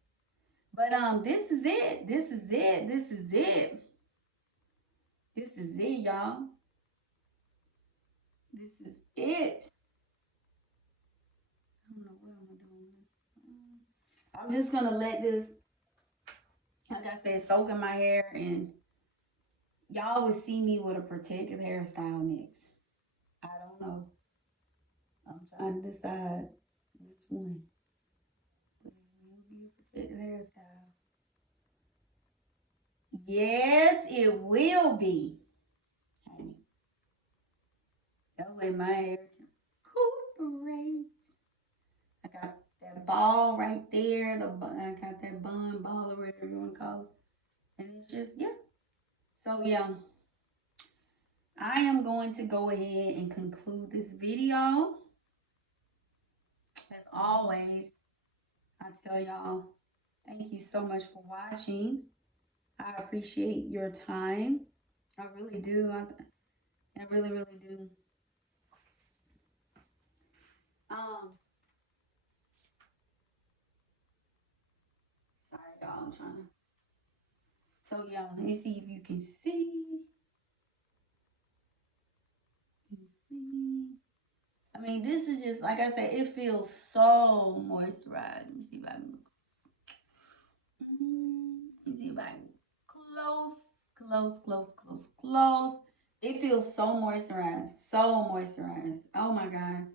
But this is it. This is it. This is it. This is it, y'all. This is it. I don't know what I'm doing. I'm just gonna let this, like I said, soak in my hair, and y'all will see me with a protective hairstyle next. I don't know. I'm trying to decide which one. But it will be a protective hairstyle. Yes, it will be. Honey. That way my hair can recuperate. I got that ball right there. I got that ball or whatever you want to call it. And it's just, yeah. So, yeah. I am going to go ahead and conclude this video. As always, I tell y'all, thank you so much for watching. I appreciate your time. I really do. I really, really do. Um, Sorry, y'all. I'm trying to. So, y'all, let me see if you can see. See. I mean, this is just like I said. It feels so moisturized. Let me see if I can. Let me see if I can close. It feels so moisturized. So moisturized. Oh my god.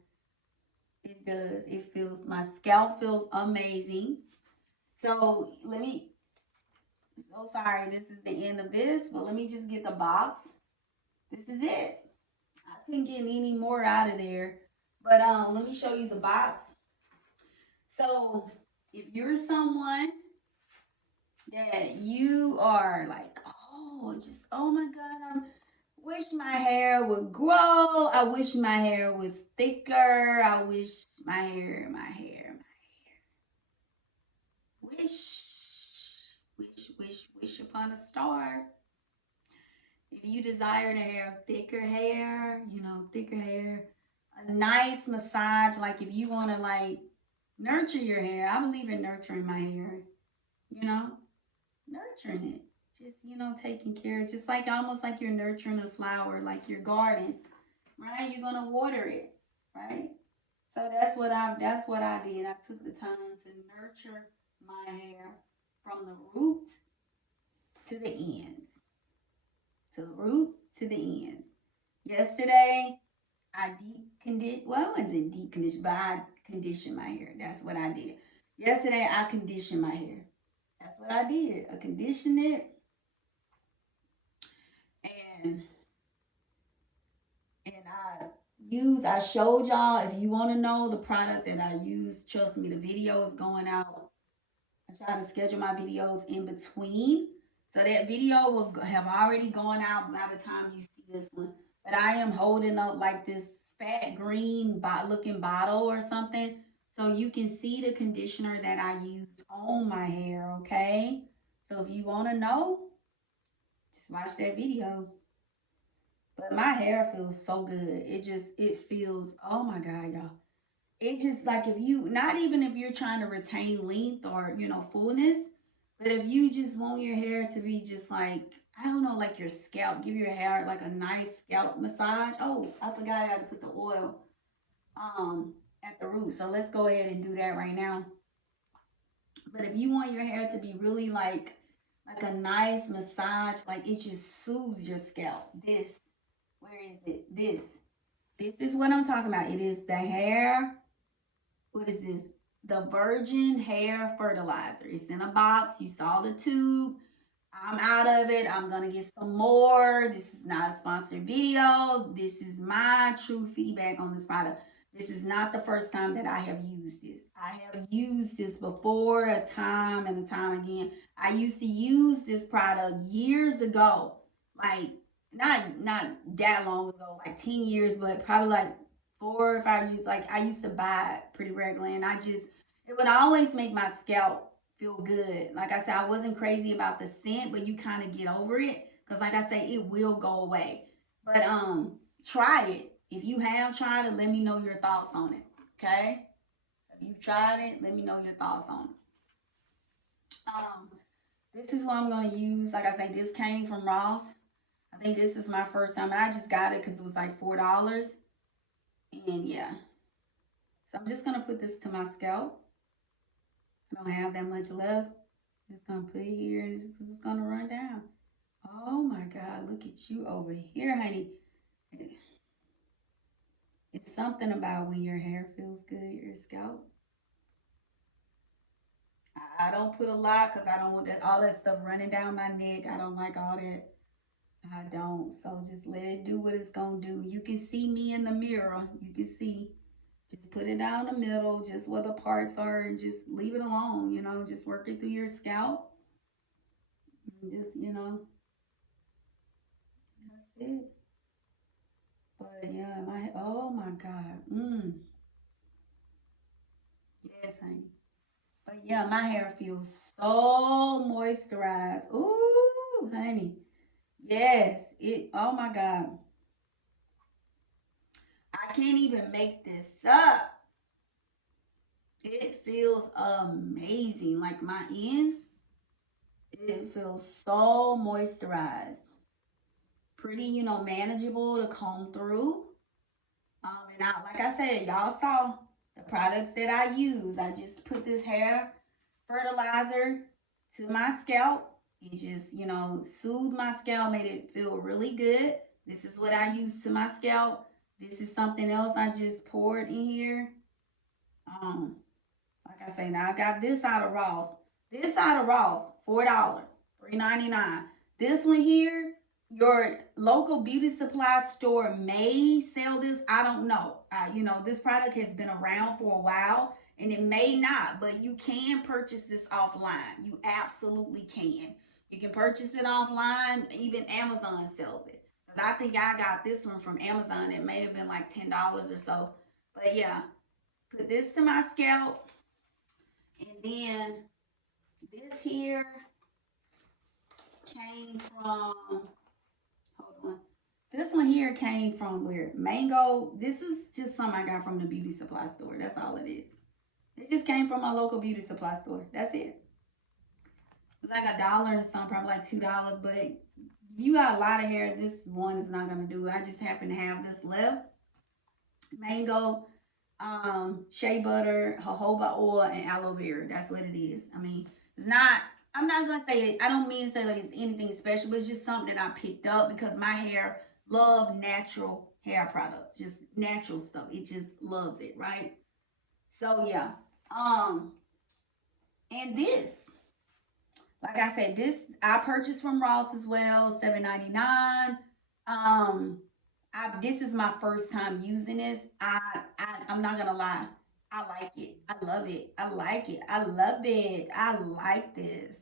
It does. It feels, my scalp feels amazing. So let me, so sorry, this is the end of this, but let me just get the box. This is it. I couldn't get any more out of there. But let me show you the box. So if you're someone that you are like, oh, just, oh my God, I wish my hair would grow. I wish my hair was thicker. I wish my hair. Wish upon a star. If you desire to have thicker hair, thicker hair, a nice massage, like if you want to like nurture your hair, I believe in nurturing my hair, you know, nurturing it. Just, taking care, just like almost like you're nurturing a flower, like your garden, right? You're gonna water it, right? So that's what I did. I took the time to nurture my hair from the root to the ends. To the roots to the ends. Yesterday, I deep conditioned. Well, I wasn't deep conditioned, but I conditioned my hair. That's what I did. Yesterday, I conditioned my hair. That's what I did. I conditioned it, and I showed y'all. If you want to know the product that I use, trust me, the video is going out. I try to schedule my videos in between. So that video will have already gone out by the time you see this one. But I am holding up like this fat green looking bottle or something. So you can see the conditioner that I use on my hair, okay? So if you want to know, just watch that video. But my hair feels so good. It feels, oh my God, y'all. It just like, if you, not even if you're trying to retain length or fullness, but if you just want your hair to be just like, I don't know, like your scalp, give your hair like a nice scalp massage. Oh, I forgot I got to put the oil at the root, so let's go ahead and do that right now. But if you want your hair to be really like a nice massage, like it just soothes your scalp, where is it, this is what I'm talking about. It is the hair, what is this? The Virgin Hair Fertilizer. It's in a box. You saw the tube. I'm out of it. I'm going to get some more. This is not a sponsored video. This is my true feedback on this product. This is not the first time that I have used this. I have used this before, a time and a time again. I used to use this product years ago. Like, not that long ago, like 10 years, but probably like 4 or 5 years. Like, I used to buy it pretty regularly, and it would always make my scalp feel good. Like I said, I wasn't crazy about the scent, but you kind of get over it, because like I say, it will go away. But try it. If you have tried it, let me know your thoughts on it. Okay? If you've tried it, let me know your thoughts on it. This is what I'm gonna use. Like I say, this came from Ross. I think this is my first time. I just got it because it was like $4. And yeah. So I'm just gonna put this to my scalp. I don't have that much left. Just gonna put it here, and this is gonna run down. Oh my God, look at you over here, honey. It's something about when your hair feels good, your scalp. I don't put a lot because I don't want all that stuff running down my neck. I don't like all that. I don't. So just let it do what it's gonna do. You can see me in the mirror. You can see. Just put it down the middle, just where the parts are, and just leave it alone. Just work it through your scalp. And just, that's it. But yeah, oh my God. Yes, honey. But yeah, my hair feels so moisturized. Ooh, honey. Yes, oh my God. I can't even make this up. It feels amazing. Like my ends, it feels so moisturized. Pretty, manageable to comb through. And like I said, y'all saw the products that I use. I just put this hair fertilizer to my scalp. It just, soothed my scalp, made it feel really good. This is what I use to my scalp. This is something else I just poured in here. Um, like I say, now I got this out of Ross. This out of Ross, $4, $3.99. This one here, your local beauty supply store may sell this. I don't know. This product has been around for a while and it may not, but you can purchase this offline. You absolutely can. You can purchase it offline. Even Amazon sells it. Because I think I got this one from Amazon. It may have been like $10 or so. But yeah, put this to my scalp. And then this here came from, hold on. This one here came from where? Mango. This is just something I got from the beauty supply store. That's all it is. It just came from my local beauty supply store. That's it. It's like $1 and some, probably like $2. But if you got a lot of hair, this one is not going to do it. I just happen to have this left. Mango, shea butter, jojoba oil, and aloe vera. That's what it is. I mean, it's not. I'm not gonna say it. I don't mean to say like it's anything special, but it's just something that I picked up because my hair love natural hair products, just natural stuff. It just loves it, right? So yeah. Um, and this, like I said, this I purchased from Ross as well, $7.99. This is my first time using this. I'm not gonna lie. I like it. I love it. I like it. I love it. I like this.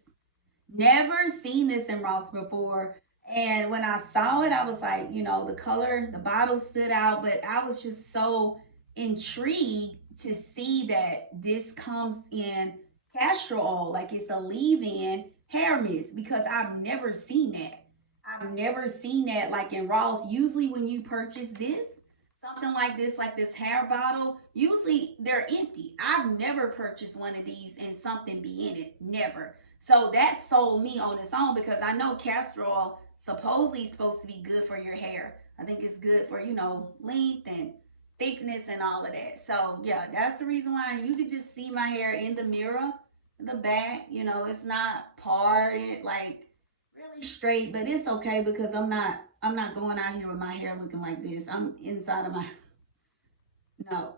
Never seen this in Ross before. And when I saw it, I was like, the color, the bottle stood out, but I was just so intrigued to see that this comes in castor oil, like it's a leave-in hair mist, because I've never seen that. I've never seen that like in Ross. Usually when you purchase this, something like this hair bottle, usually they're empty. I've never purchased one of these and something be in it. Never. So that sold me on its own because I know castor oil supposedly is supposed to be good for your hair. I think it's good for, length and thickness and all of that. So yeah, that's the reason why you could just see my hair in the mirror, the back, it's not parted like really straight, but it's okay because I'm not going out here with my hair looking like this. I'm inside of my no,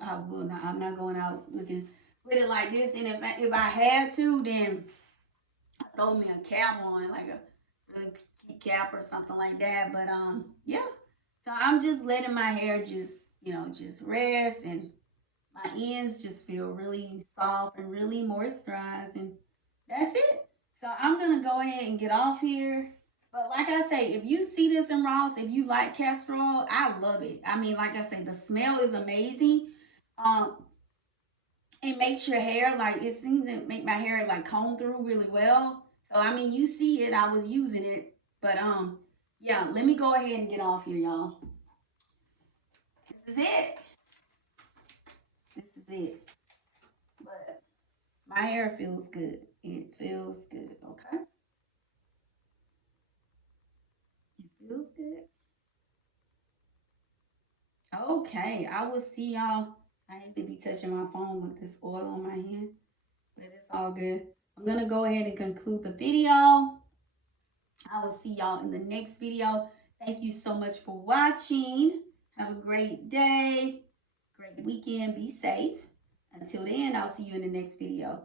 I will not. I'm not going out looking with it like this. And if I had to, then I throw me a cap on, like a really cute cap or something like that. But yeah. So I'm just letting my hair just rest, and my ends just feel really soft and really moisturized, and that's it. So I'm gonna go ahead and get off here. But like I say, if you see this in Ross, if you like castor oil, I love it. I mean, like I say, the smell is amazing. Um, it makes your hair like it seems to make my hair like comb through really well. So I mean, you see it. I was using it, but yeah. Let me go ahead and get off here, y'all. This is it. This is it. But my hair feels good. It feels good. Okay. It feels good. Okay. I will see y'all. I hate to be touching my phone with this oil on my hand, but it's all good. I'm going to go ahead and conclude the video. I will see y'all in the next video. Thank you so much for watching. Have a great day, great weekend. Be safe. Until then, I'll see you in the next video.